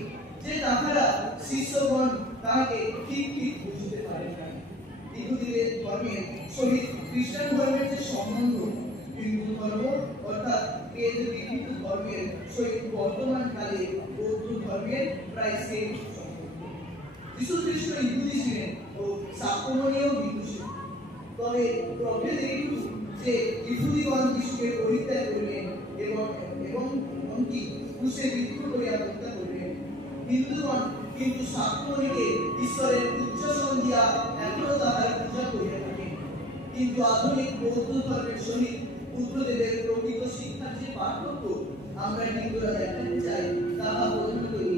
যে তাহারা শিষ্যগণ তাহাকে ঠিক ঠিক বুঝতে পারে না। ইহুদিদের ধর্মের সহিত খ্রিস্টান ধর্মের যে সম্বন্ধ, হিন্দু ধর্ম অর্থাৎ বেদ বিহিত ধর্মের সহিত বর্তমান কালে বৌদ্ধ ধর্মের প্রায় সেম সম্পর্ক। যীশু খ্রিস্ট ইহুদি ছিলেন ও শাক্যমণীয় হিন্দু ছিলেন, তবে প্রভেদ এইটুকু যে ইহুদিগণ যীশুকে পরিত্যাগ করিলেন এবং এমনকি ক্রুশে বিদ্ধ করিয়া হত্যা করিলেন। হিন্দুগণ কিন্তু শাক্যমণিকে ঈশ্বরের উচ্চাসন দিয়া এখনো তাহার পূজা করিয়া থাকেন। কিন্তু আধুনিক বৌদ্ধ ধর্মের সহিত বুদ্ধদেবের প্রকৃত শিক্ষার যে পার্থক্য আমরা হিন্দুরা দেখাতে চাই তাহা বোধন করি।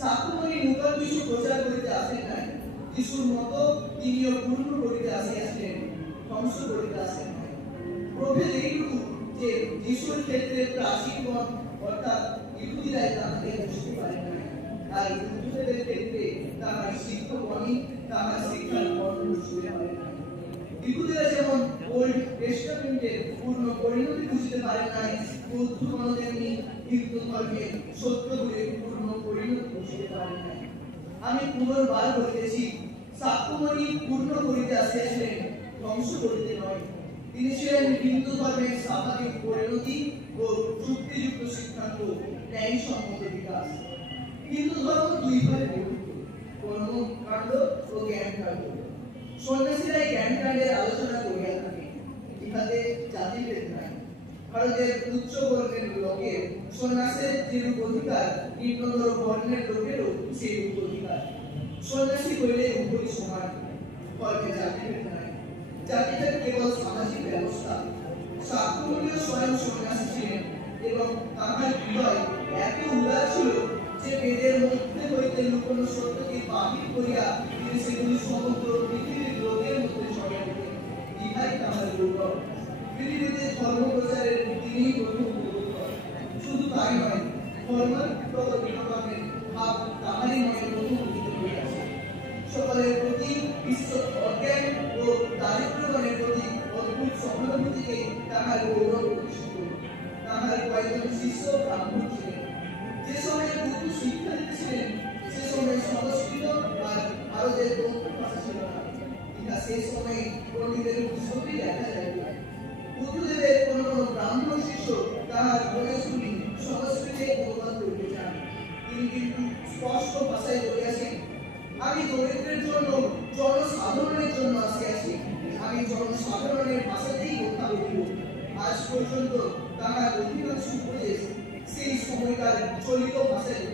শাক্যমণি নূতন কিছু প্রচার করিতে আসেন নাই, যিশুর মতো তিনিও পূর্ণ করিতে আসিয়াছিলেন, ধ্বংস করিতে আসেন নাই। প্রভেদ এইটুকু যে যিশুর ক্ষেত্রে প্রাচীনগণ অর্থাৎ ইহুদিরাই তাহাকে বুঝতে পারে নাই, আর বুদ্ধদেবের ক্ষেত্রে তাহার শিক্ষকগণই তাহার শিক্ষার বর্ণন শুরু করে নাই। ইহুদিরা যেমন ওল্ড টেস্টামেন্টের পূর্ণ পরিণতি বুঝতে পারে নাই, বৌদ্ধগণ তেমনি হিন্দু ধর্মের সত্যগুলির পূর্ণ পরিণতি বুঝতে পারে নাই। আমি পুনর্বার বলিতেছি, শাক্যমণি পূর্ণ করিতে আসিয়াছিলেন, ধ্বংস করিতে নয়। তিনি ছিলেন হিন্দু ধর্মের স্বাভাবিক পরিণতি ও যুক্তিযুক্ত সিদ্ধান্ত, ন্যায়সম্মত বিকাশ। হিন্দু ধর্ম দুই ভাগে বিভক্ত, কর্মকাণ্ড ও জ্ঞানকাণ্ড। সন্ন্যাসীরা জ্ঞানকাণ্ডের আলোচনা করিয়া থাকে, ইহাতে জাতিভেদ নাই। ভারতের উচ্চ বর্ণের লোকের সন্ন্যাসের যেরূপ অধিকার, নিম্নতর বর্ণের লোকেরও সেইরূপ অধিকার। সন্ন্যাসী হইলে উভয় সমান, ফলে জাতিভেদ নাই। জাতিভেদ কেবল সামাজিক ব্যবস্থা। শাক্যমণিও স্বয়ং সন্ন্যাসী ছিলেন এবং তাহার হৃদয় এত উদার ছিল যে বেদের মধ্যে হইতে লুকোনো সত্যকে বাহির করিয়া তিনি সেগুলি সমগ্র পৃথিবীর লোকের মধ্যে ছড়িয়ে দিতেন। ইহাই তাহার গৌরব। পৃথিবীতে ধর্ম প্রচারের তিনিই প্রথম গৌরব। শুধু তাই নয়, ধর্মান্তর বিনোদনের ভাব তাহারই মনে প্রথম উদিত হইয়াছে। সকলের প্রতি বিশ্ব অজ্ঞান ও দারিদ্র্যগণের প্রতি অদ্ভুত সহানুভূতিকে তাহার গৌরব প্রতিষ্ঠিত। তাহার কয়েকজন শিষ্য ব্রাহ্মণ ছিলেন। যে সময়ে বুদ্ধ শিক্ষা দিতেছিলেন সে সময় সংস্কৃত আর ভারতের বৌদ্ধ ভাষা ছিল না। ইহা সেই সময়ে পণ্ডিতের পুস্তকে দেখা যায়। বুদ্ধদেবের কোন কোন ব্রাহ্মণ শিষ্য তাহার উপদেশগুলি সংস্কৃতে অনুবাদ করিতে চান। তিনি কিন্তু স্পষ্ট ভাষায় বলিয়াছেন, আমি দরিদ্রের জন্য জনসাধারণের জন্য আসিয়াছি, আমি জনসাধারণের ভাষাতেই কথা বলিব। আজ পর্যন্ত তাহার অধিকাংশ উপদেশ সেই সময়কার চলিত ভাষায়।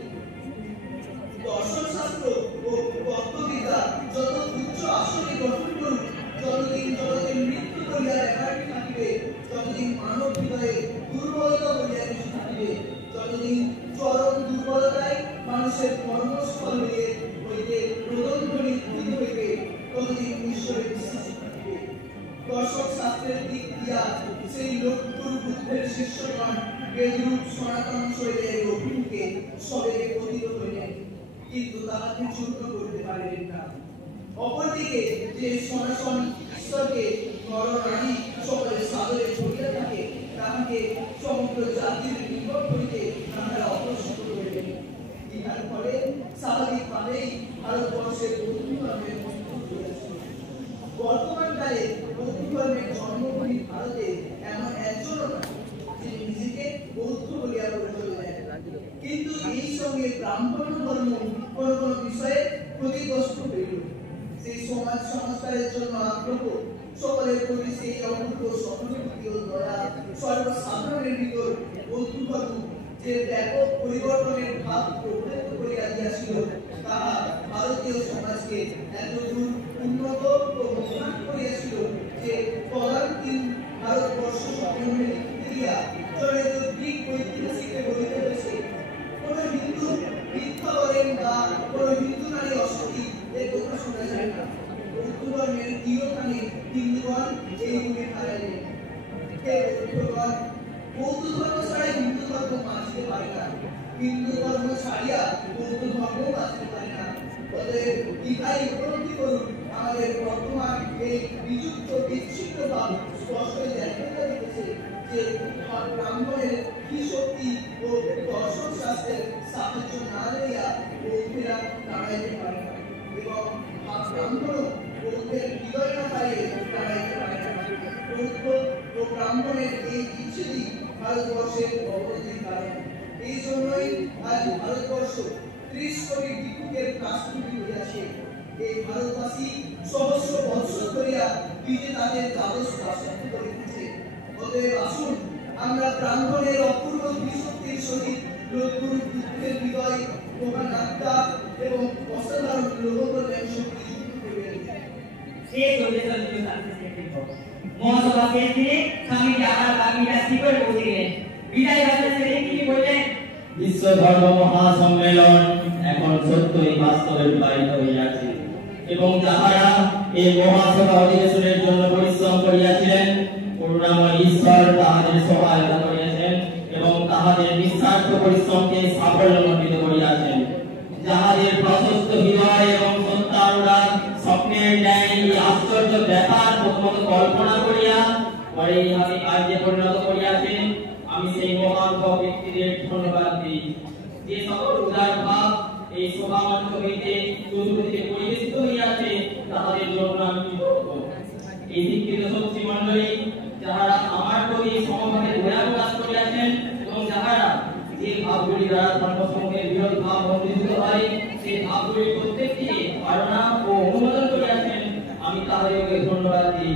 দর্শন শাস্ত্র ও তত্ত্ববিদ্যা যত উচ্চ আসনে গঠন করুক, যতদিন মৃত্যু বলিয়া ব্যাপারটি থাকিবে, যতদিন মানব হৃদয়ে দুর্বলতা বলিয়া কিছু থাকিবে, যতদিন চরম দুর্বলতায় মানুষের কর্মস্থল হইতে প্রদন্তরি উদিত হইবে, ততদিন ঈশ্বরের বিশ্বাস থাকিবে। দর্শক শাস্ত্রের দিক দিয়া সেই লোকগুরু বুদ্ধের শিষ্যগণ বেদরূপ সনাতন শৈলের অভিমুখে সবেগে পতিত হইলেন, কিন্তু তাহাকে চূর্ণ করতে পারিলেন না। অপরদিকে যে সনাতন ঈশ্বরকে নরনারী সকলে সাদরে ছড়িয়া থাকে, তাহাকে সমগ্র জাতির নিকট হইতে তাহারা অগ্রসর করিলেন। ইহার ফলে স্বাভাবিকভাবেই ভারতবর্ষের বৌদ্ধ ধর্মের মৃত্যু হইয়াছিল। বর্তমানকালে বৌদ্ধ ধর্মের জন্মভূমি ভারতে এমন একজনও না যে নিজেকে বৌদ্ধ বলিয়া পরিচয় দেন, কিন্তু এই সঙ্গে ব্রাহ্মণ ধর্ম কোন কোন বিষয়ে ক্ষতিগ্রস্ত হইল। সেই সমাজ সংস্কারের জন্য আগ্রহ, সকলের প্রতি সেই অপূর্ব সহানুভূতি ও দয়া, সর্বসাধারণের ভিতর বৌদ্ধ ধর্ম যে ব্যাপক পরিবর্তনের ভাব প্রভাবিত করিয়া দিয়াছিল, তাহা ভারতীয় সমাজকে এতদূর উন্নত ও মহান করিয়াছিল যে পদান্তিক ভারতবর্ষ সম্বন্ধে লিখিতে দিয়া জড়িত গ্রিক ঐতিহাসিককে বলিতে হয়েছে, কোন হিন্দু মিথ্যা বলেন বা কোন হিন্দু নারী বৌদ্ধ ধর্ম ছাড়া হিন্দু ধর্ম বাঁচতে পারে না, হিন্দু ধর্ম ছাড়িয়া বৌদ্ধ ধর্ম বাঁচতে পারে না। অতএব ইহাই উপলব্ধি করুন, আমাদের বর্তমান এই বিযুক্ত বিচ্ছিন্ন ভাব স্পষ্ট দেখাতে দিতেছে যে ব্রাহ্মণের কি শক্তি ও দর্শন শাস্ত্রের সাহায্য না লইয়া বৌদ্ধেরা দাঁড়াইতে পারে না, এবং ব্রাহ্মণ বৌদ্ধের হৃদয় না পাইলে দাঁড়াইতে পারে না। বৌদ্ধ ও ব্রাহ্মণের এই বিচ্ছেদই ভারতবর্ষের অবনতির কারণ। এই জন্যই আজ ভারতবর্ষ 30 কোটি ভিক্ষুকের কাজটি হইয়াছে। এই ভারতবাসী সহস্র বৎসর ধরিয়া বিজেতাদের দ্বাদশ দাসত্ব করিতেছে। অতএব আসুন আমরা ব্রাহ্মণের অপূর্ব বিশক্তির সহিত লোকগুরু বুদ্ধের হৃদয়, মহান আত্মা এবং অসাধারণ লোককল্যাণ শক্তি যুক্ত করিয়া দিই। শেষ হতে চলছিল সাংস্কৃতিক মহাসভা শেষ দিনে স্বামীজি আবার বাগিটা শিখরে পৌঁছে গেলেন। বিদায় ভাষণ শেষে তিনি বললেন, বিশ্ব ধর্ম মহাসম্মেলন এখন সত্যই বাস্তবে রূপায়িত হইয়াছে, এবং যাহারা এই মহাসভা অধিবেশনের জন্য পরিশ্রম করিয়াছিলেন, করুণাময় ঈশ্বর তাহাদের সহায়তা করিয়াছেন এবং তাহাদের নিঃস্বার্থ পরিশ্রমকে সাফল্যমণ্ডিত করিয়াছেন। যাহাদের প্রশস্ত হৃদয় এবং সত্যানুরাগ স্বপ্নের ন্যায় এই আশ্চর্য ব্যাপার প্রথমত কল্পনা করিয়া পরে ইহাকে কার্যে পরিণত করিয়াছেন, আমি সেই মহান ব্যক্তিদের ধন্যবাদ দিই। যে সকল উদার ভাব এই সভামঞ্চ হইতে চতুর্দিকে পরিবেশিত হইয়াছে, তাহাদের জন্য আমি কৃতজ্ঞ। এই শিক্ষিত শক্তি মণ্ডলী যাহারা আমার প্রতি সমভাবে দয়া প্রকাশ করিয়াছেন এবং যাহারা যে ভাবগুলি দ্বারা ধর্মসমূহের বিরোধী ভাব বন্ধীভূত হয়, সেই ভাবগুলির প্রত্যেকটিকে ধারণা ও অনুমোদন করিয়াছেন, আমি তাহাদেরকে ধন্যবাদ দিই।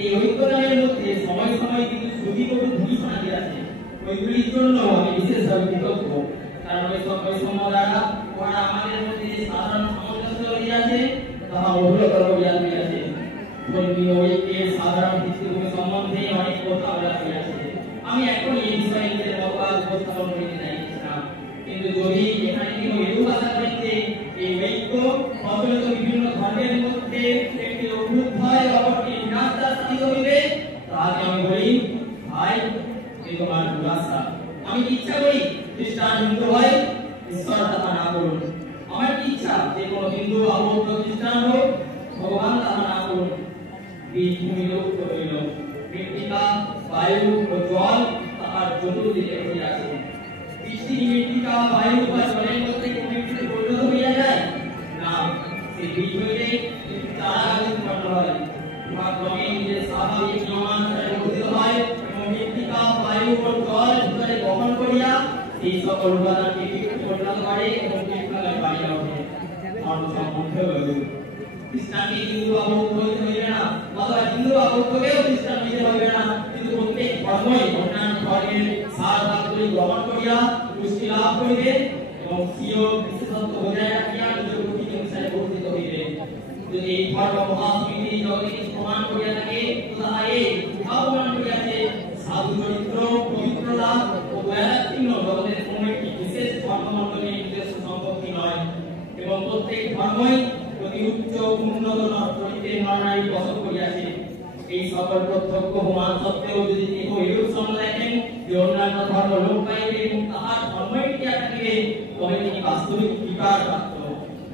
এই ঐক্যদানের মধ্যে সময় সময় কিন্তু শ্রুতি ও ধ্বনি শোনা গিয়াছে, ওইগুলির জন্য আমি বিশেষভাবে কৃতজ্ঞ। কারণ ওই সময় দ্বারা ওরা আমাদের মধ্যে যে সাধারণ সামঞ্জস্য রহিয়াছে তাহা অবলম্বন করিয়া দিয়াছে। ধর্মীয় ঐক্যের সাধারণ ভিত্তিভূমি সম্বন্ধে অনেক কথা বলা হইয়াছে। আমি এখন এই বিষয়ে নিজের মতবাদ উপস্থাপন করিতে চাইতেছিলাম, কিন্তু যদি এখানে কেউ এরূপ আশা করেন যে এই ঐক্য প্রচলিত বিভিন্ন ধর্মের মধ্যে একটি অভ্যুদয় অপরটি বিনাশ সাধিত হইবে, তাহাকে আমি বলি, ভাই এই তোমার দুরাশা। আমি ইচ্ছা করি খ্রিস্টান হিন্দু হয়, ঈশ্বর তাহা না করুন। আমার ইচ্ছা যে কোনো হিন্দু বৌদ্ধ খ্রিস্টান হোক, ভগবান তাহা না করুন। বীজ ভূমির উত্তর হইল, মৃত্তিকা বায়ু ও জল তাহার চতুর্দিকে রহিয়াছে। বৃষ্টি মৃত্তিকা বায়ু বা জলের মধ্যে প্রকৃতিতে পরিণত হইয়া যায় না, সেই বীজ হইলে চারা গাছ উৎপন্ন হয়, উহা ক্রমে নিজের স্বাভাবিক নিয়মানুসারে গঠিত হয় এবং মৃত্তিকা বায়ু ও জল ভিতরে বহন করিয়া এই সকল উপাদানকে বিকৃত পরিণত করে এবং কীটনাশক বাড়িয়া ওঠে। ধর্ম সম্বন্ধে খ্রিস্টানকে হিন্দু বা বৌদ্ধ হইতে হইবে না, অথবা হিন্দু বা বৌদ্ধকেও খ্রিস্টান হইতে হইবে না, কিন্তু প্রত্যেক ধর্মই অন্যান্য ধর্মের সার ভাগগুলি গ্রহণ করিয়া পুষ্টি লাভ করিবে এবং স্বীয় বিশেষত্ব বজায় রাখিয়া নিজের প্রকৃতি অনুসারে বর্ধিত হইবে। যদি এই ধর্ম মহাসমিতি জগতে কিছু প্রমাণ করিয়া থাকে, তো তাহা এই উহাও প্রমাণ করিয়াছে সাধু চরিত্র, পবিত্রতা ও দয়ালাত্মীন্য জগতের কোনো একটি বিশেষ ধর্মমণ্ডলীর নিজস্ব সম্পত্তি নয়, এবং প্রত্যেক ধর্মই অতি উচ্চ উন্নত চরিত্রের নরনারী বসত করিয়াছে। এই সকল প্রত্যক্ষ প্রমাণ সত্ত্বেও যদি কেহ এরূপ সন্দেহ দেখেন যে অন্যান্য ধর্ম লোপ পাইবে এবং তাহার ধর্মই টিকিয়া থাকিবে, তবে তিনি বাস্তবিক বিকার প্রাপ্ত।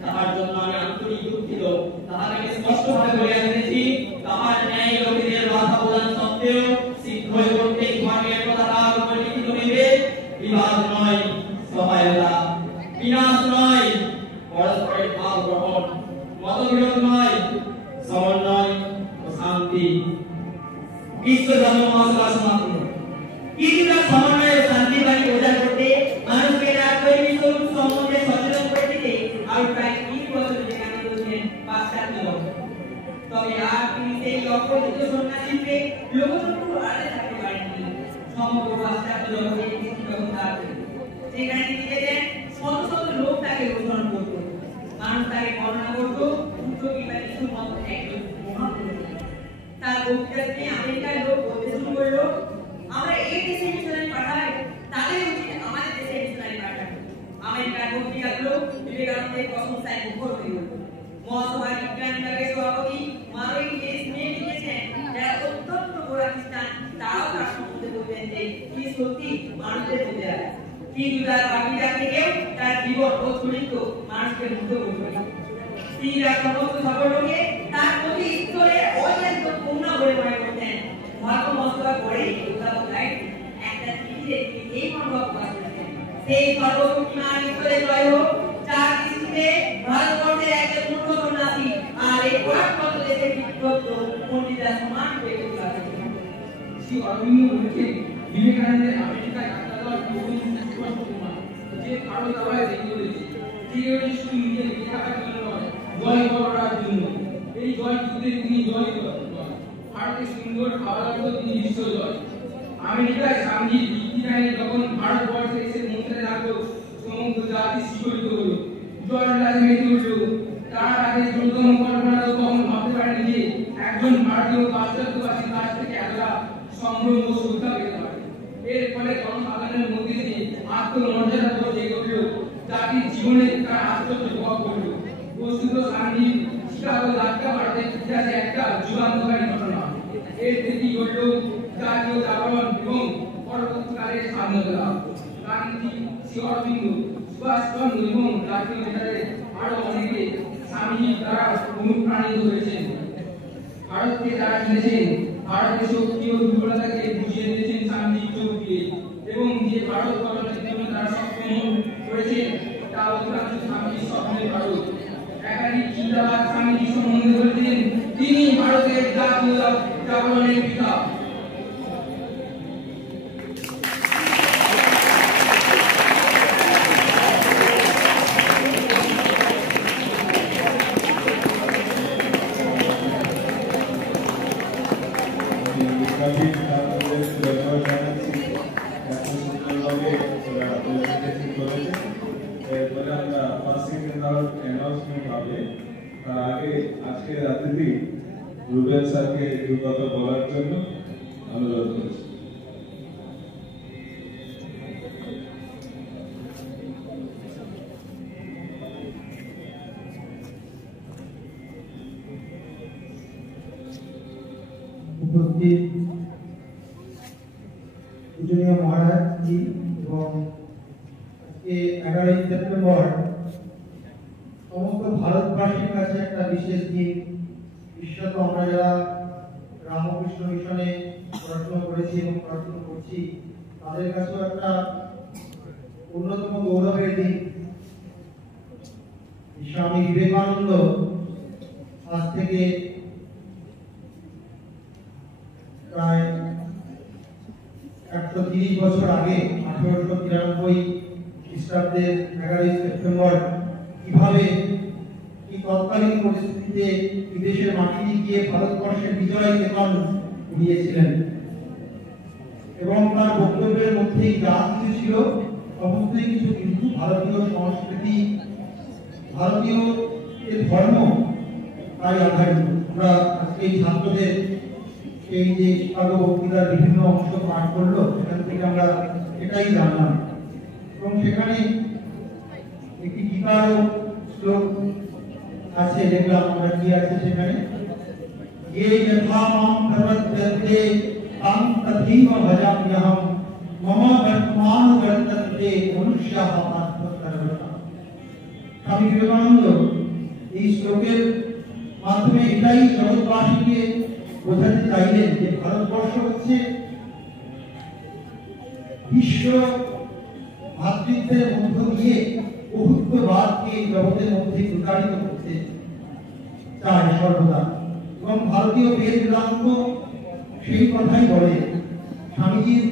তাহার জন্য আমি আন্তরিক দুঃখিত। তাহাকে আমি স্পষ্টভাবে বলিয়া দিতেছি, তাহার ন্যায় লোকেদের বাধা প্রদান সত্ত্বেও শীঘ্রই প্রত্যেক ধর্মের পতাকার উপর লিখিত হইবে, বিবাদ নয়, সহায়তা, বিনাশ নয়, পরস্পরের ভাব গ্রহণ, মতবিরোধ নয়, সমন্বয় ও শান্তি। বিশ্ব ধর্ম মহাসভা সমাপ্ত। কিছুটা সমন্বয় ও শান্তির বাণী প্রচার করতে, মানুষকে রাজনৈতিক স্বরূপ সম্বন্ধে সচেতন করে দিতে আরো প্রায় 30 বছর যেখানে চলছেন পাশ্চাত্য লোক। তবে আর তিনি সেই অপরিচিত সন্ন্যাসীকে লোকতন্ত্র আড়ালে থাকতে পারেননি। সমগ্র পাশ্চাত্য জগতে কৃষি ব্যবস্থা আছে, সেখানে তিনি দেখেন শত শত লোক তাকে অনুসরণ করত, মানুষ তাকে বর্ণনা করত উচ্চ কিংবা কিছুর মতো একজন মহাপুরুষ। তার বক্তৃতাতে আমেরিকার লোক বলতে শুরু করলো, আমরা এই দেশে মিশনারি পাঠাই, তাদের উচিত আমাদের দেশে মিশনারি পাঠানো। আমেরিকার পত্রিকাগুলো বিবেকানন্দের প্রশংসায় মুখর হয়ে উঠল। মহাসভার বিজ্ঞান বিভাগের সভাপতি মারোই দেশ নিয়ে লিখেছেন, যারা অত্যন্ত গোড়া খ্রিস্টান তারাও তার সম্বন্ধে বলবেন যে খ্রিস্ট কিন্তু তার বাকিটা থেকেও তার জীবন ও চরিত্র মানুষকে মুগ্ধ করে। তিনি তার সমস্ত সাফল্যকে তার প্রতি ঈশ্বরের অত্যন্ত পূর্ণ বলে মনে করতেন। ধর্মমস্তক করে উদাহরণ একটা চিঠিতে তিনি এই মনোভাব প্রকাশ করেছেন, সেই সর্বশক্তিমান ঈশ্বরের জয় হোক, যার দৃষ্টিতে ভারতবর্ষের একজন মূর্খ সন্ন্যাসী আর এই পরাক্রান্ত দেশের বিপ্লব পণ্ডিতরা সমান হয়ে উঠতে পারে। শ্রী অরবিন্দ বলেছেন, বিবেকানন্দের আমেরিকায় যাত্রা দেওয়ার প্রথম প্রমাণ যে ভারত আবার এগিয়ে চলেছে, শুধু নিজে বেঁচে থাকার জন্য নয়, জয় করার জন্য। এই জয় যুদ্ধে তিনি জয় করেন। ভারতের সুন্দর খাওয়া তিনি বিশ্ব জয়। আমেরিকায় স্বামীজির ভিত্তিটাইনে যখন ভারতবর্ষে এসে মন্ত্রে রাখলো, সমগ্র জাতি শিহরিত হলো, জয়লাল মেতে উঠল। তারা তাদের দ্রুততম কল্পনাও কখনো ভাবতে পারেনি যে একজন ভারতীয় পাশ্চাত্যবাসীর কাছ থেকে এতটা সম্ভ্রম ও শ্রদ্ধা পেতে পারে। এর ফলে জনসাধারণের মধ্যে দিয়ে আত্মমর্যাদা বোধ জেগে উঠল, জাতির জীবনে তার আশ্চর্য প্রভাব পড়ল। বস্তুত স্বামীজির শিকাগো যাত্রা ভারতের ইতিহাসে একটা যুগান্তকারী ঘটনা। এর থেকে ঘটল জাতীয় জাগরণ এবং পরবর্তীকালে স্বাধীনতা লাভ। গান্ধী, শ্রী অরবিন্দ, সুভাষচন্দ্র এবং জাতীয় নেতাদের আরো অনেকে স্বামীজির দ্বারা অনুপ্রাণিত হয়েছেন। ভারতকে যারা চিনেছেন, ভারতের শক্তি ও দুর্বলতাকে বুঝিয়ে দিয়েছেন স্বামীজির চোখ দিয়ে, এবং যে ভারত গঠনের জন্য তারা সক্ষম করেছেন তা অধিকাংশ স্বামীজির স্বপ্নের ভারত। একাধিক চিন্তাবাদ স্বামীজি সম্বন্ধে বলেছেন, তিনি ভারতের জাতীয় জাগরণের পিতা। আজকের অতিথি রুবেল স্যারকে দু কথা বলার জন্য অনুরোধ করছি। উপস্থিত পূজনীয় মহারাজজি এবং আজকে 11ই সেপ্টেম্বর সমস্ত ভারতবাসীর কাছে একটা বিশেষ দিন। বিশেষত আমরা যারা রামকৃষ্ণ মিশনে পড়াশোনা করেছি এবং পড়াশোনা করছি তাদের কাছেও একটা অন্যতম গৌরবের দিন। স্বামী বিবেকানন্দ আজ থেকে প্রায় 130 বছর আগে 1893 খ্রিস্টাব্দের 11ই সেপ্টেম্বর কিভাবে কি তৎকালীন পরিস্থিতিতে বিদেশের মাটিতে গিয়ে ভারতবর্ষের বিজয় কেতন উড়িয়েছিলেন, এবং তার বক্তব্যের মধ্যেই যা কিছু ছিল সমস্তই কিছু কিন্তু ভারতীয় সংস্কৃতি, ভারতীয় ধর্ম তাই আধারিত। আমরা আজকে এই ছাত্রদের এই যে শিকাগো বক্তৃতার বিভিন্ন অংশ পাঠ করলো, সেখান থেকে আমরা এটাই জানলাম। এবং সেখানে একটি গীতার শ্লোক আছে, দেখলাম আমরা কি আছে সেখানে, ये यथा मां प्रपद्यन्ते तां तथैव भजाम्यहं मम वर्तमान वर्तन्ते मनुष्याः पार्थ सर्वथा। স্বামী বিবেকানন্দ এই শ্লোকের মাধ্যমে এটাই জগৎবাসীকে বোঝাতে চাইলেন যে ভারতবর্ষ হচ্ছে বিশ্ব ভাতৃত্বের মধ্য দিয়ে বহুত্ববাদকে জগতের মধ্যে প্রচারিত করতে চায় সর্বদা, এবং ভারতীয় বেদ বেদান্ত সেই কথাই বলে। স্বামীজির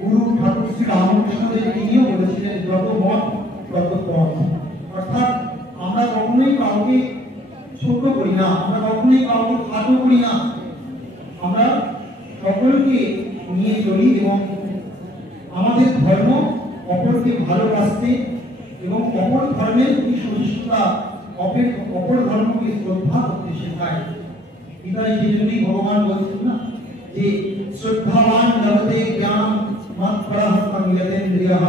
গুরু ঠাকুর শ্রী রামকৃষ্ণদেব তিনিও বলেছিলেন, যত মত তত পথ। অর্থাৎ আমরা কখনোই কাউকে ছোট করি না, আমরা কখনোই কাউকে খাটো করি না, আমরা সকলকে নিয়ে চলি এবং আমাদের ধর্ম অপরকে ভালোবাসতে এবং অপর ধর্মের প্রতি সহিষ্ণুতা, অপর ধর্মকে শ্রদ্ধা করতে শেখায়। গীতায় সেই জন্যই ভগবান বলছেন না যে শ্রদ্ধাবান লভতে জ্ঞান মাত্পরঃ সংযতেন্দ্রিয়ঃ,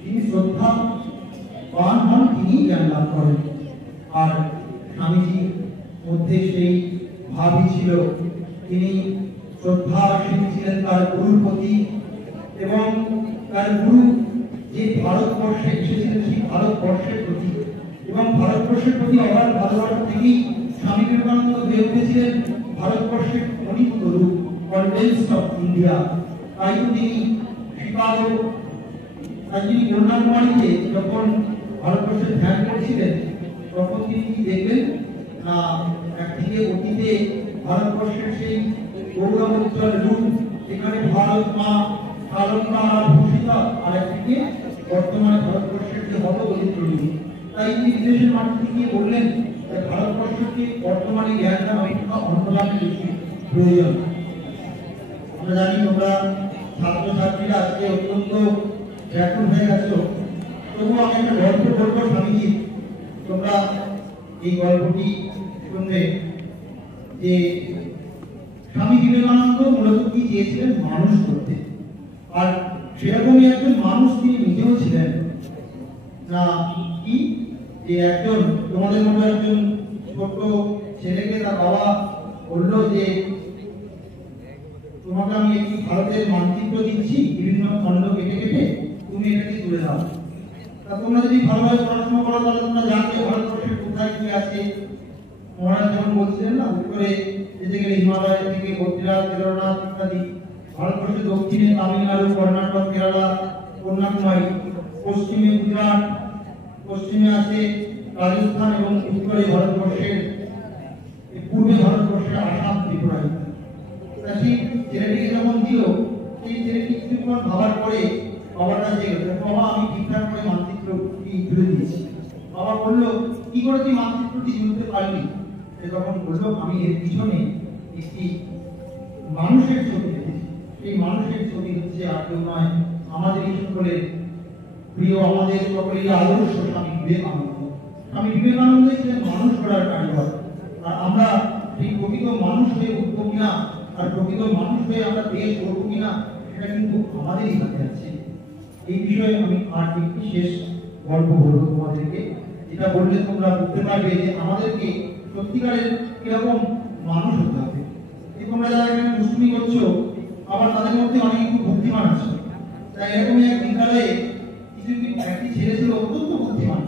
তিনি শ্রদ্ধাবান হন তিনি জ্ঞান লাভ করেন। আর স্বামীজির মধ্যে সেই ভাবই ছিল, তিনি শ্রদ্ধাশীল ছিলেন তার গুরুর প্রতি, এবং তার গুরু যে ভারতবর্ষে এসেছিলেন সেই ভারতবর্ষের প্রতি এবং ভারতবর্ষের প্রতি অগাধ ভালোবাসা থেকেই স্বামী বিবেকানন্দ হয়ে উঠেছিলেন ভারতবর্ষের অনিত রূপ, কনডেন্সড অফ ইন্ডিয়া। তাই তো তিনি শিকাগো, তিনি কন্যাকুমারীতে যখন ভারতবর্ষের ধ্যান করছিলেন তখন তিনি কি দেখলেন না, একদিকে অতীতে ভারতবর্ষের সেই গৌরবোজ্জ্বল রূপ, সেখানে ভারত মা শালঙ্কারা ভূষিতা, আর একদিকে বর্তমানে ভারতবর্ষের যে হতদরিদ্র রূপ। তাই তিনি বিদেশের মাটিতে গিয়ে বললেন যে ভারতবর্ষকে বর্তমানে জ্ঞানটা অপেক্ষা অন্যভাবে বেশি প্রয়োজন। আমরা জানি তোমরা ছাত্রছাত্রীরা আজকে অত্যন্ত ব্যাকুল হয়ে গেছো, তবুও আমি একটা গল্প বলবো স্বামীজি, তোমরা এই গল্পটি শুনবে। যে স্বামী বিবেকানন্দ মূলত কি চেয়েছিলেন, মানুষ করতে, আর সেরকমই একজন মানুষ তিনি নিজেও ছিলেন। না কি যে একজন তোমাদের মতো একজন ছোট ছেলেকে তার বাবা বললো যে তোমাকে আমি একটি ভারতের মানচিত্র দিচ্ছি, বিভিন্ন খণ্ড কেটে কেটে তুমি এটাকে তুলে দাও। তা তোমরা যদি ভালোভাবে পড়াশোনা করো তাহলে তোমরা জানবে ভারতবর্ষের কোথায় কি আছে। মহারাজ যেমন বলছিলেন না, উত্তরে যেতে গেলে হিমালয় থেকে বদ্রীনাথ, কেদারনাথ ইত্যাদি, ভারতবর্ষের দক্ষিণে তামিলনাড়ু, কর্ণাটক, কেরালা, কন্যাকুমারী, পশ্চিমে গুজরাট, পশ্চিমে আছে রাজস্থান এবং উত্তরে ভারতবর্ষের, পূর্বে ভারতবর্ষের আসাম, ত্রিপুরা ইত্যাদি। সেই ছেলেটিকে যখন দিল, সেই ছেলেটি কিছুক্ষণ ভাবার পরে বাবার কাছে গেল, বাবা আমি ঠিকঠাক করে মানচিত্রটি তুলে দিয়েছি। বাবা বললো কি করে তুই মানচিত্রটি তুলতে পারলি? সে তখন বললো আমি এর পিছনে একটি মানুষের ছবি দেখেছি। সেই মানুষের ছবি হচ্ছে আর কেউ নয়, আমাদের এই সকলের প্রিয়, আমাদের সকলের আদর্শ স্বামী বিবেকানন্দ। স্বামী বিবেকানন্দই ছিলেন মানুষ গড়ার কারিগর। আর আমরা সেই প্রকৃত মানুষ হয়ে উঠবো কিনা, আর প্রকৃত মানুষ হয়ে আমরা দেশ গড়বো কিনা, সেটা কিন্তু আমাদেরই হাতে আছে। এই বিষয়ে আমি আর একটি শেষ গল্প বলবো তোমাদেরকে, যেটা বললে তোমরা বুঝতে পারবে যে আমাদেরকে সত্যিকারের কিরকম মানুষ হতে হবে। এই তোমরা যারা এখানে দুষ্টুমি করছো, আবার তাদের মধ্যে অনেক খুব বুদ্ধিমান আছে। তাই এরকমই এক বিদ্যালয়ে একটি ছেলে ছিল অত্যন্ত বুদ্ধিমান।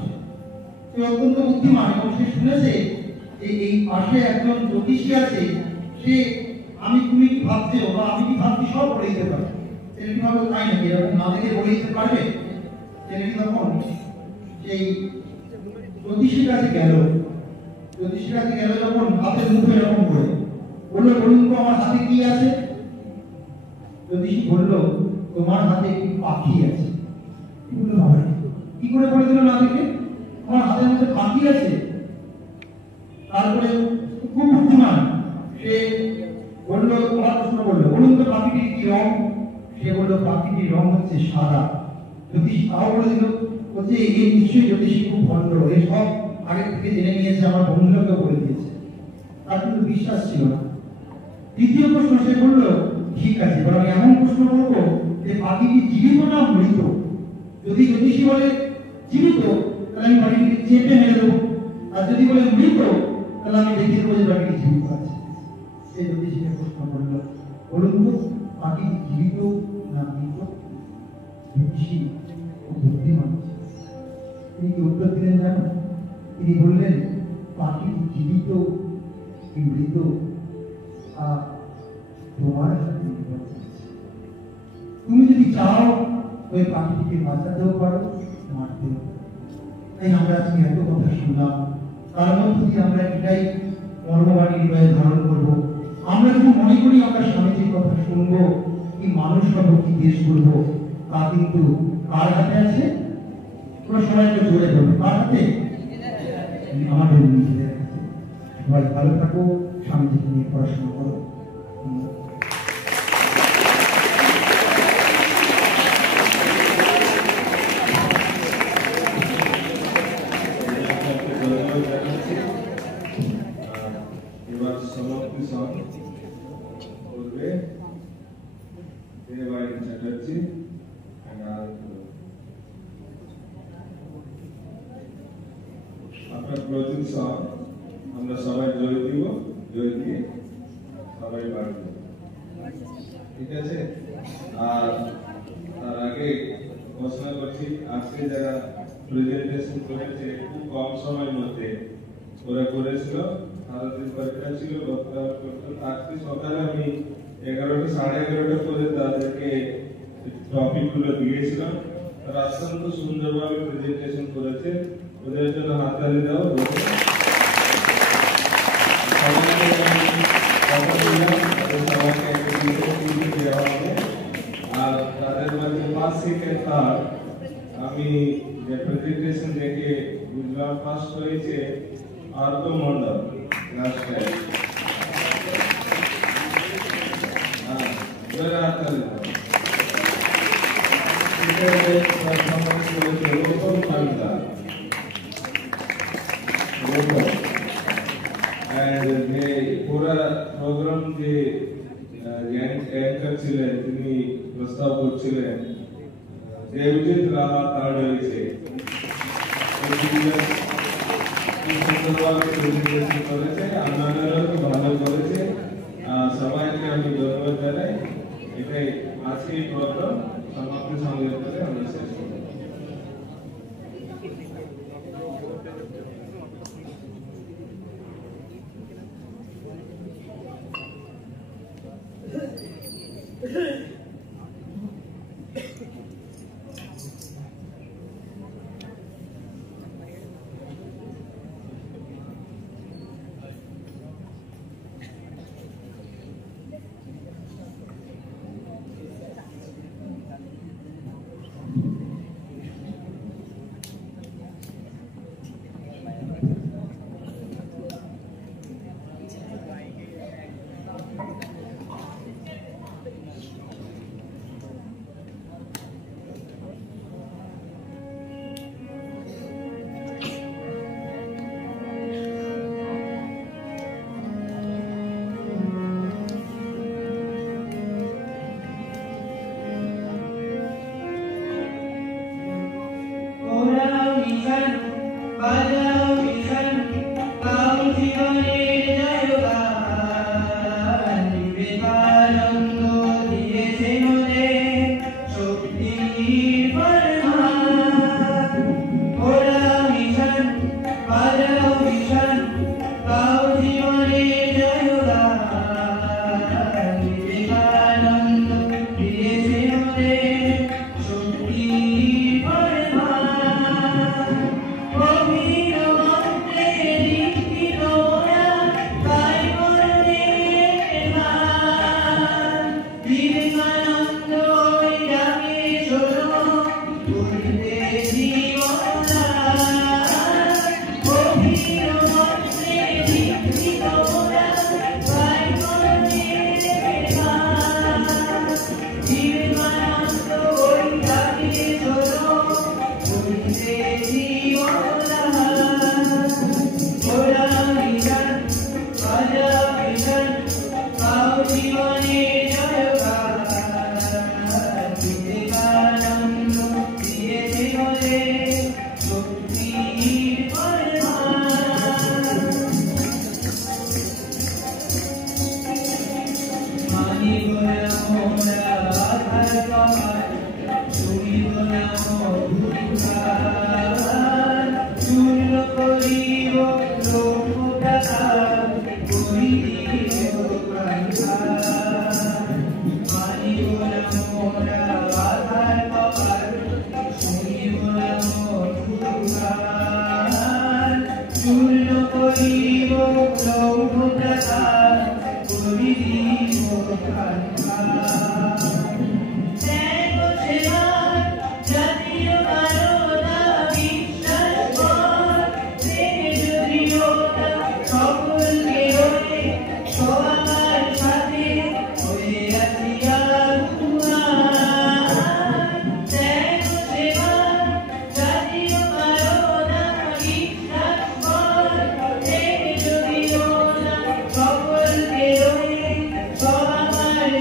সে অত্যন্ত বুদ্ধিমান এবং সে শুনেছে যে এই পাশে একজন জ্যোতিষী আছে, সে আমি তুমি কি ভাবছো বা আমি কি ভাবছি সব বলে দিতে পারে। ছেলেটি ভাবলো তাই নাকি, এরকম না দেখে বলে দিতে পারবে। ছেলেটি তখন সেই জ্যোতিষীর কাছে গেল। জ্যোতিষীর কাছে গেল যখন হাতের মুখে এরকম করে বললো, বলুন তো আমার হাতে কি আছে? জ্যোতিষী বললো তোমার হাতে একটি পাখি আছে। বললো বাবা কি করে বলে দিল না দেখে, আমার হাতের মধ্যে পাখি আছে। তারপরে খুব বুদ্ধিমান, সে বললো তোমার প্রশ্ন করলো, বলুন তো পাখিটির কি রং? সে বললো পাখিটির রং হচ্ছে সাদা। জ্যোতিষী তাও বলে দিল, বলছে এই নিশ্চয়ই জ্যোতিষী খুব ভণ্ড, এই সব আগে থেকে জেনে নিয়েছে, আমার বন্ধুকে বলে দিয়েছে। তার কিন্তু বিশ্বাস ছিল না। দ্বিতীয় প্রশ্ন সে বললো ঠিক আছে, এবার আমি এমন প্রশ্ন করবো যে পাখিটি জীবিত না মৃত? যদি জ্যোতিষী বলে জীবিত তাহলে আমি পাখিটিকে চেপে মেরে দেবো, আর যদি বলে মৃত তাহলে আমি দেখিয়ে দেবো যে পাখিটি জীবিত আছে। সে জ্যোতিষীকে প্রশ্ন করলো, বলুন তো পাখিটি জীবিত না মৃত? জ্যোতিষী বুদ্ধিমান, তিনি কি উত্তর দিলেন জানো? তিনি বললেন পাখিটি জীবিত কি মৃত তোমার হাতে নির্ভর করছে। তুমি যদি চাও ওই পাখিটিকে বাঁচাতেও পারো, মারতেও পারো। তাই আমরা আজকে এত কথা শুনলাম, তার মধ্য দিয়ে আমরা এটাই মর্মবাণী হৃদয়ে ধারণ করবো। আমরা যদি মনে করি আমরা স্বামীজির কথা শুনবো, কি মানুষ হবো, কি দেশ করবো, তা কিন্তু কার হাতে আছে? তোমরা সবাই একটু জোরে বলবে, কার হাতে? আমাদের নিজেদের হাতে। সবাই ভালো থাকো, স্বামীজিকে নিয়ে পড়াশোনা করো। এবার সমাপ্তি সং করবে দেবায়ন চ্যাটার্জি। আপনার ক্লোজিং সং আমরা সবাই জয় দিব, জয় দিয়ে সবাই বাড়বে, ঠিক আছে? আর তার আগে ঘোষণা করছি আজকে যারা প্রেজেন্টেশন করেছে খুব কম সময়ের মধ্যে ওরা করেছিল। সারাদিন পরীক্ষা ছিল, আজকে সকালে আমি 11টা সাড়ে 11টা করে তাদেরকে টপিক গুলো দিয়েছিলাম। তারা অত্যন্ত সুন্দরভাবে প্রেজেন্টেশন করেছে, ওদের জন্য হাততালি দাও। আর তাদের মধ্যে 5 সেকেন্ড তার আমি যে প্রেজেন্টেশন দেখে বুঝলাম ফার্স্ট হয়েছে আর্ত মন্ডল লাস্ট টাইম। পুরা প্রোগ্রাম যে অ্যাঙ্কার ছিলেন তিনি প্রস্তাব করছিলেন দেবজিৎ রাহা থার্ড হয়েছে। করেছে আপনারাও খুব ভালো করেছে, সবাইকে আমি ধন্যবাদ জানাই। এটাই আজকে প্রোগ্রাম সমাপ্তি সঙ্গে করে আমরা শেষ করব।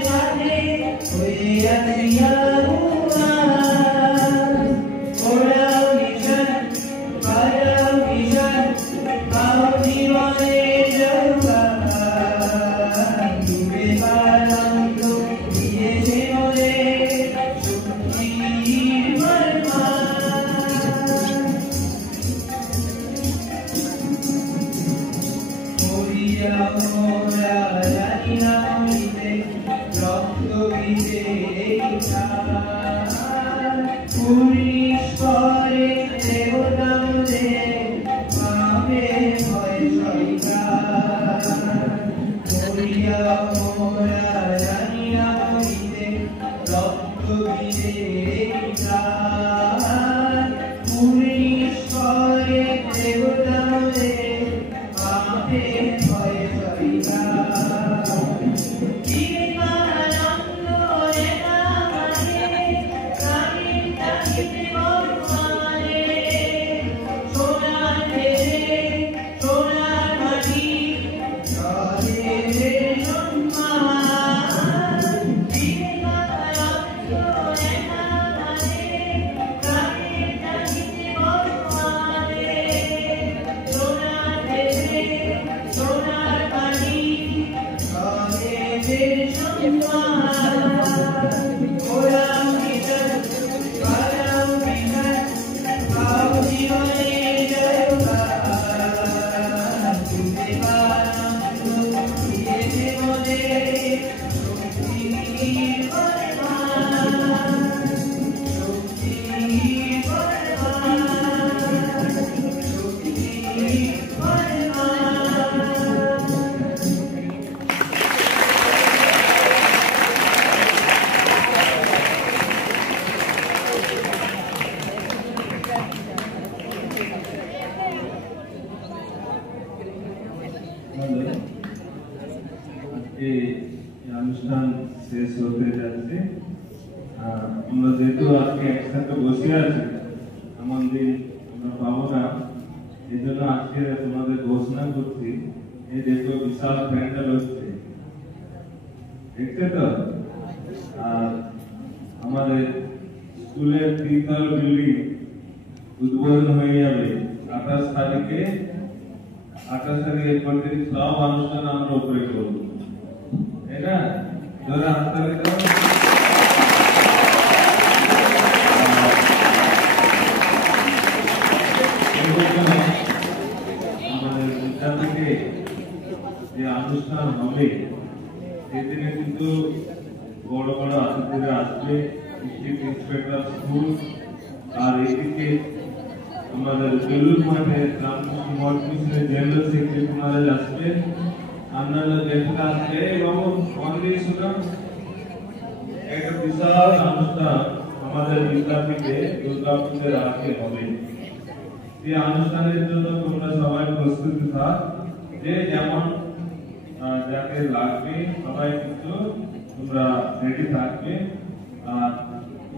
Bye. অনুষ্ঠান শেষ হতে যাচ্ছে। আমরা যেহেতু আজকে একসাথে বসে আছি, এমন দিন আমরা পাবো না, এই জন্য আজকে তোমাদের ঘোষণা করছি। এই দেখো বিশাল প্যান্ডেল হচ্ছে, দেখছে তো? আর আমাদের স্কুলের 3 তলা বিল্ডিং উদ্বোধন হয়ে যাবে 28 তারিখে। 28 তারিখে এরপর থেকে সব অনুষ্ঠান আমরা উপরে করবো, তাই না? ধরে হাততালি দাও। আমাদের বিদ্যা থেকে যে অনুষ্ঠান হবে সেদিনে কিন্তু বড় বড় অতিথিরা আসবে, ডিস্ট্রিক্ট ইন্সপেক্টর স্কুল, আর এদিকে আমাদের বেলুর মাঠে রামকৃষ্ণ মঠ মিশনের জেনারেল সেক্রেটারি মহারাজ আসবে, অন্যান্য গেস্টরা আসবে এবং অনেক সুতরাং একটা বিশাল অনুষ্ঠান আমাদের বিদ্যাপীঠে দুর্গাপুজোর আগে হবে। এই অনুষ্ঠানের জন্য তোমরা সবাই প্রস্তুতি থাক, যে যেমন যাকে লাগবে সবাই কিন্তু তোমরা রেডি থাকবে। আর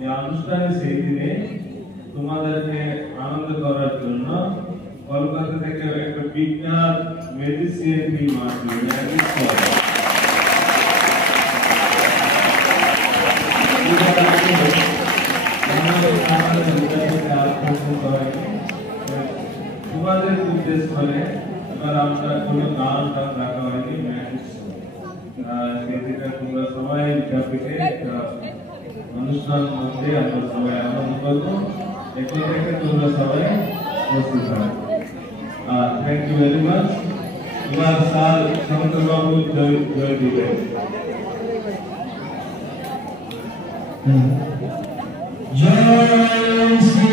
এই অনুষ্ঠানে সেই দিনে তোমাদেরকে আনন্দ করার জন্য কলকাতা থেকে একটা বিখ্যাত ম্যাজিশিয়ান টিম আসবে। তোমাদের উদ্দেশ্য করে এবার আমরা কোনো গান টান রাখা হয়নি, ম্যাজিক সেদিকে তোমরা সবাই বিদ্যাপীঠে অনুষ্ঠান মধ্যে আমরা সবাই আনন্দ করবো। এখন থেকে তোমরা সবাই প্রস্তুত থাকো। Thank you very much. এবার স্যার শঙ্করবাবু জয় দিবে। জয় শ্রী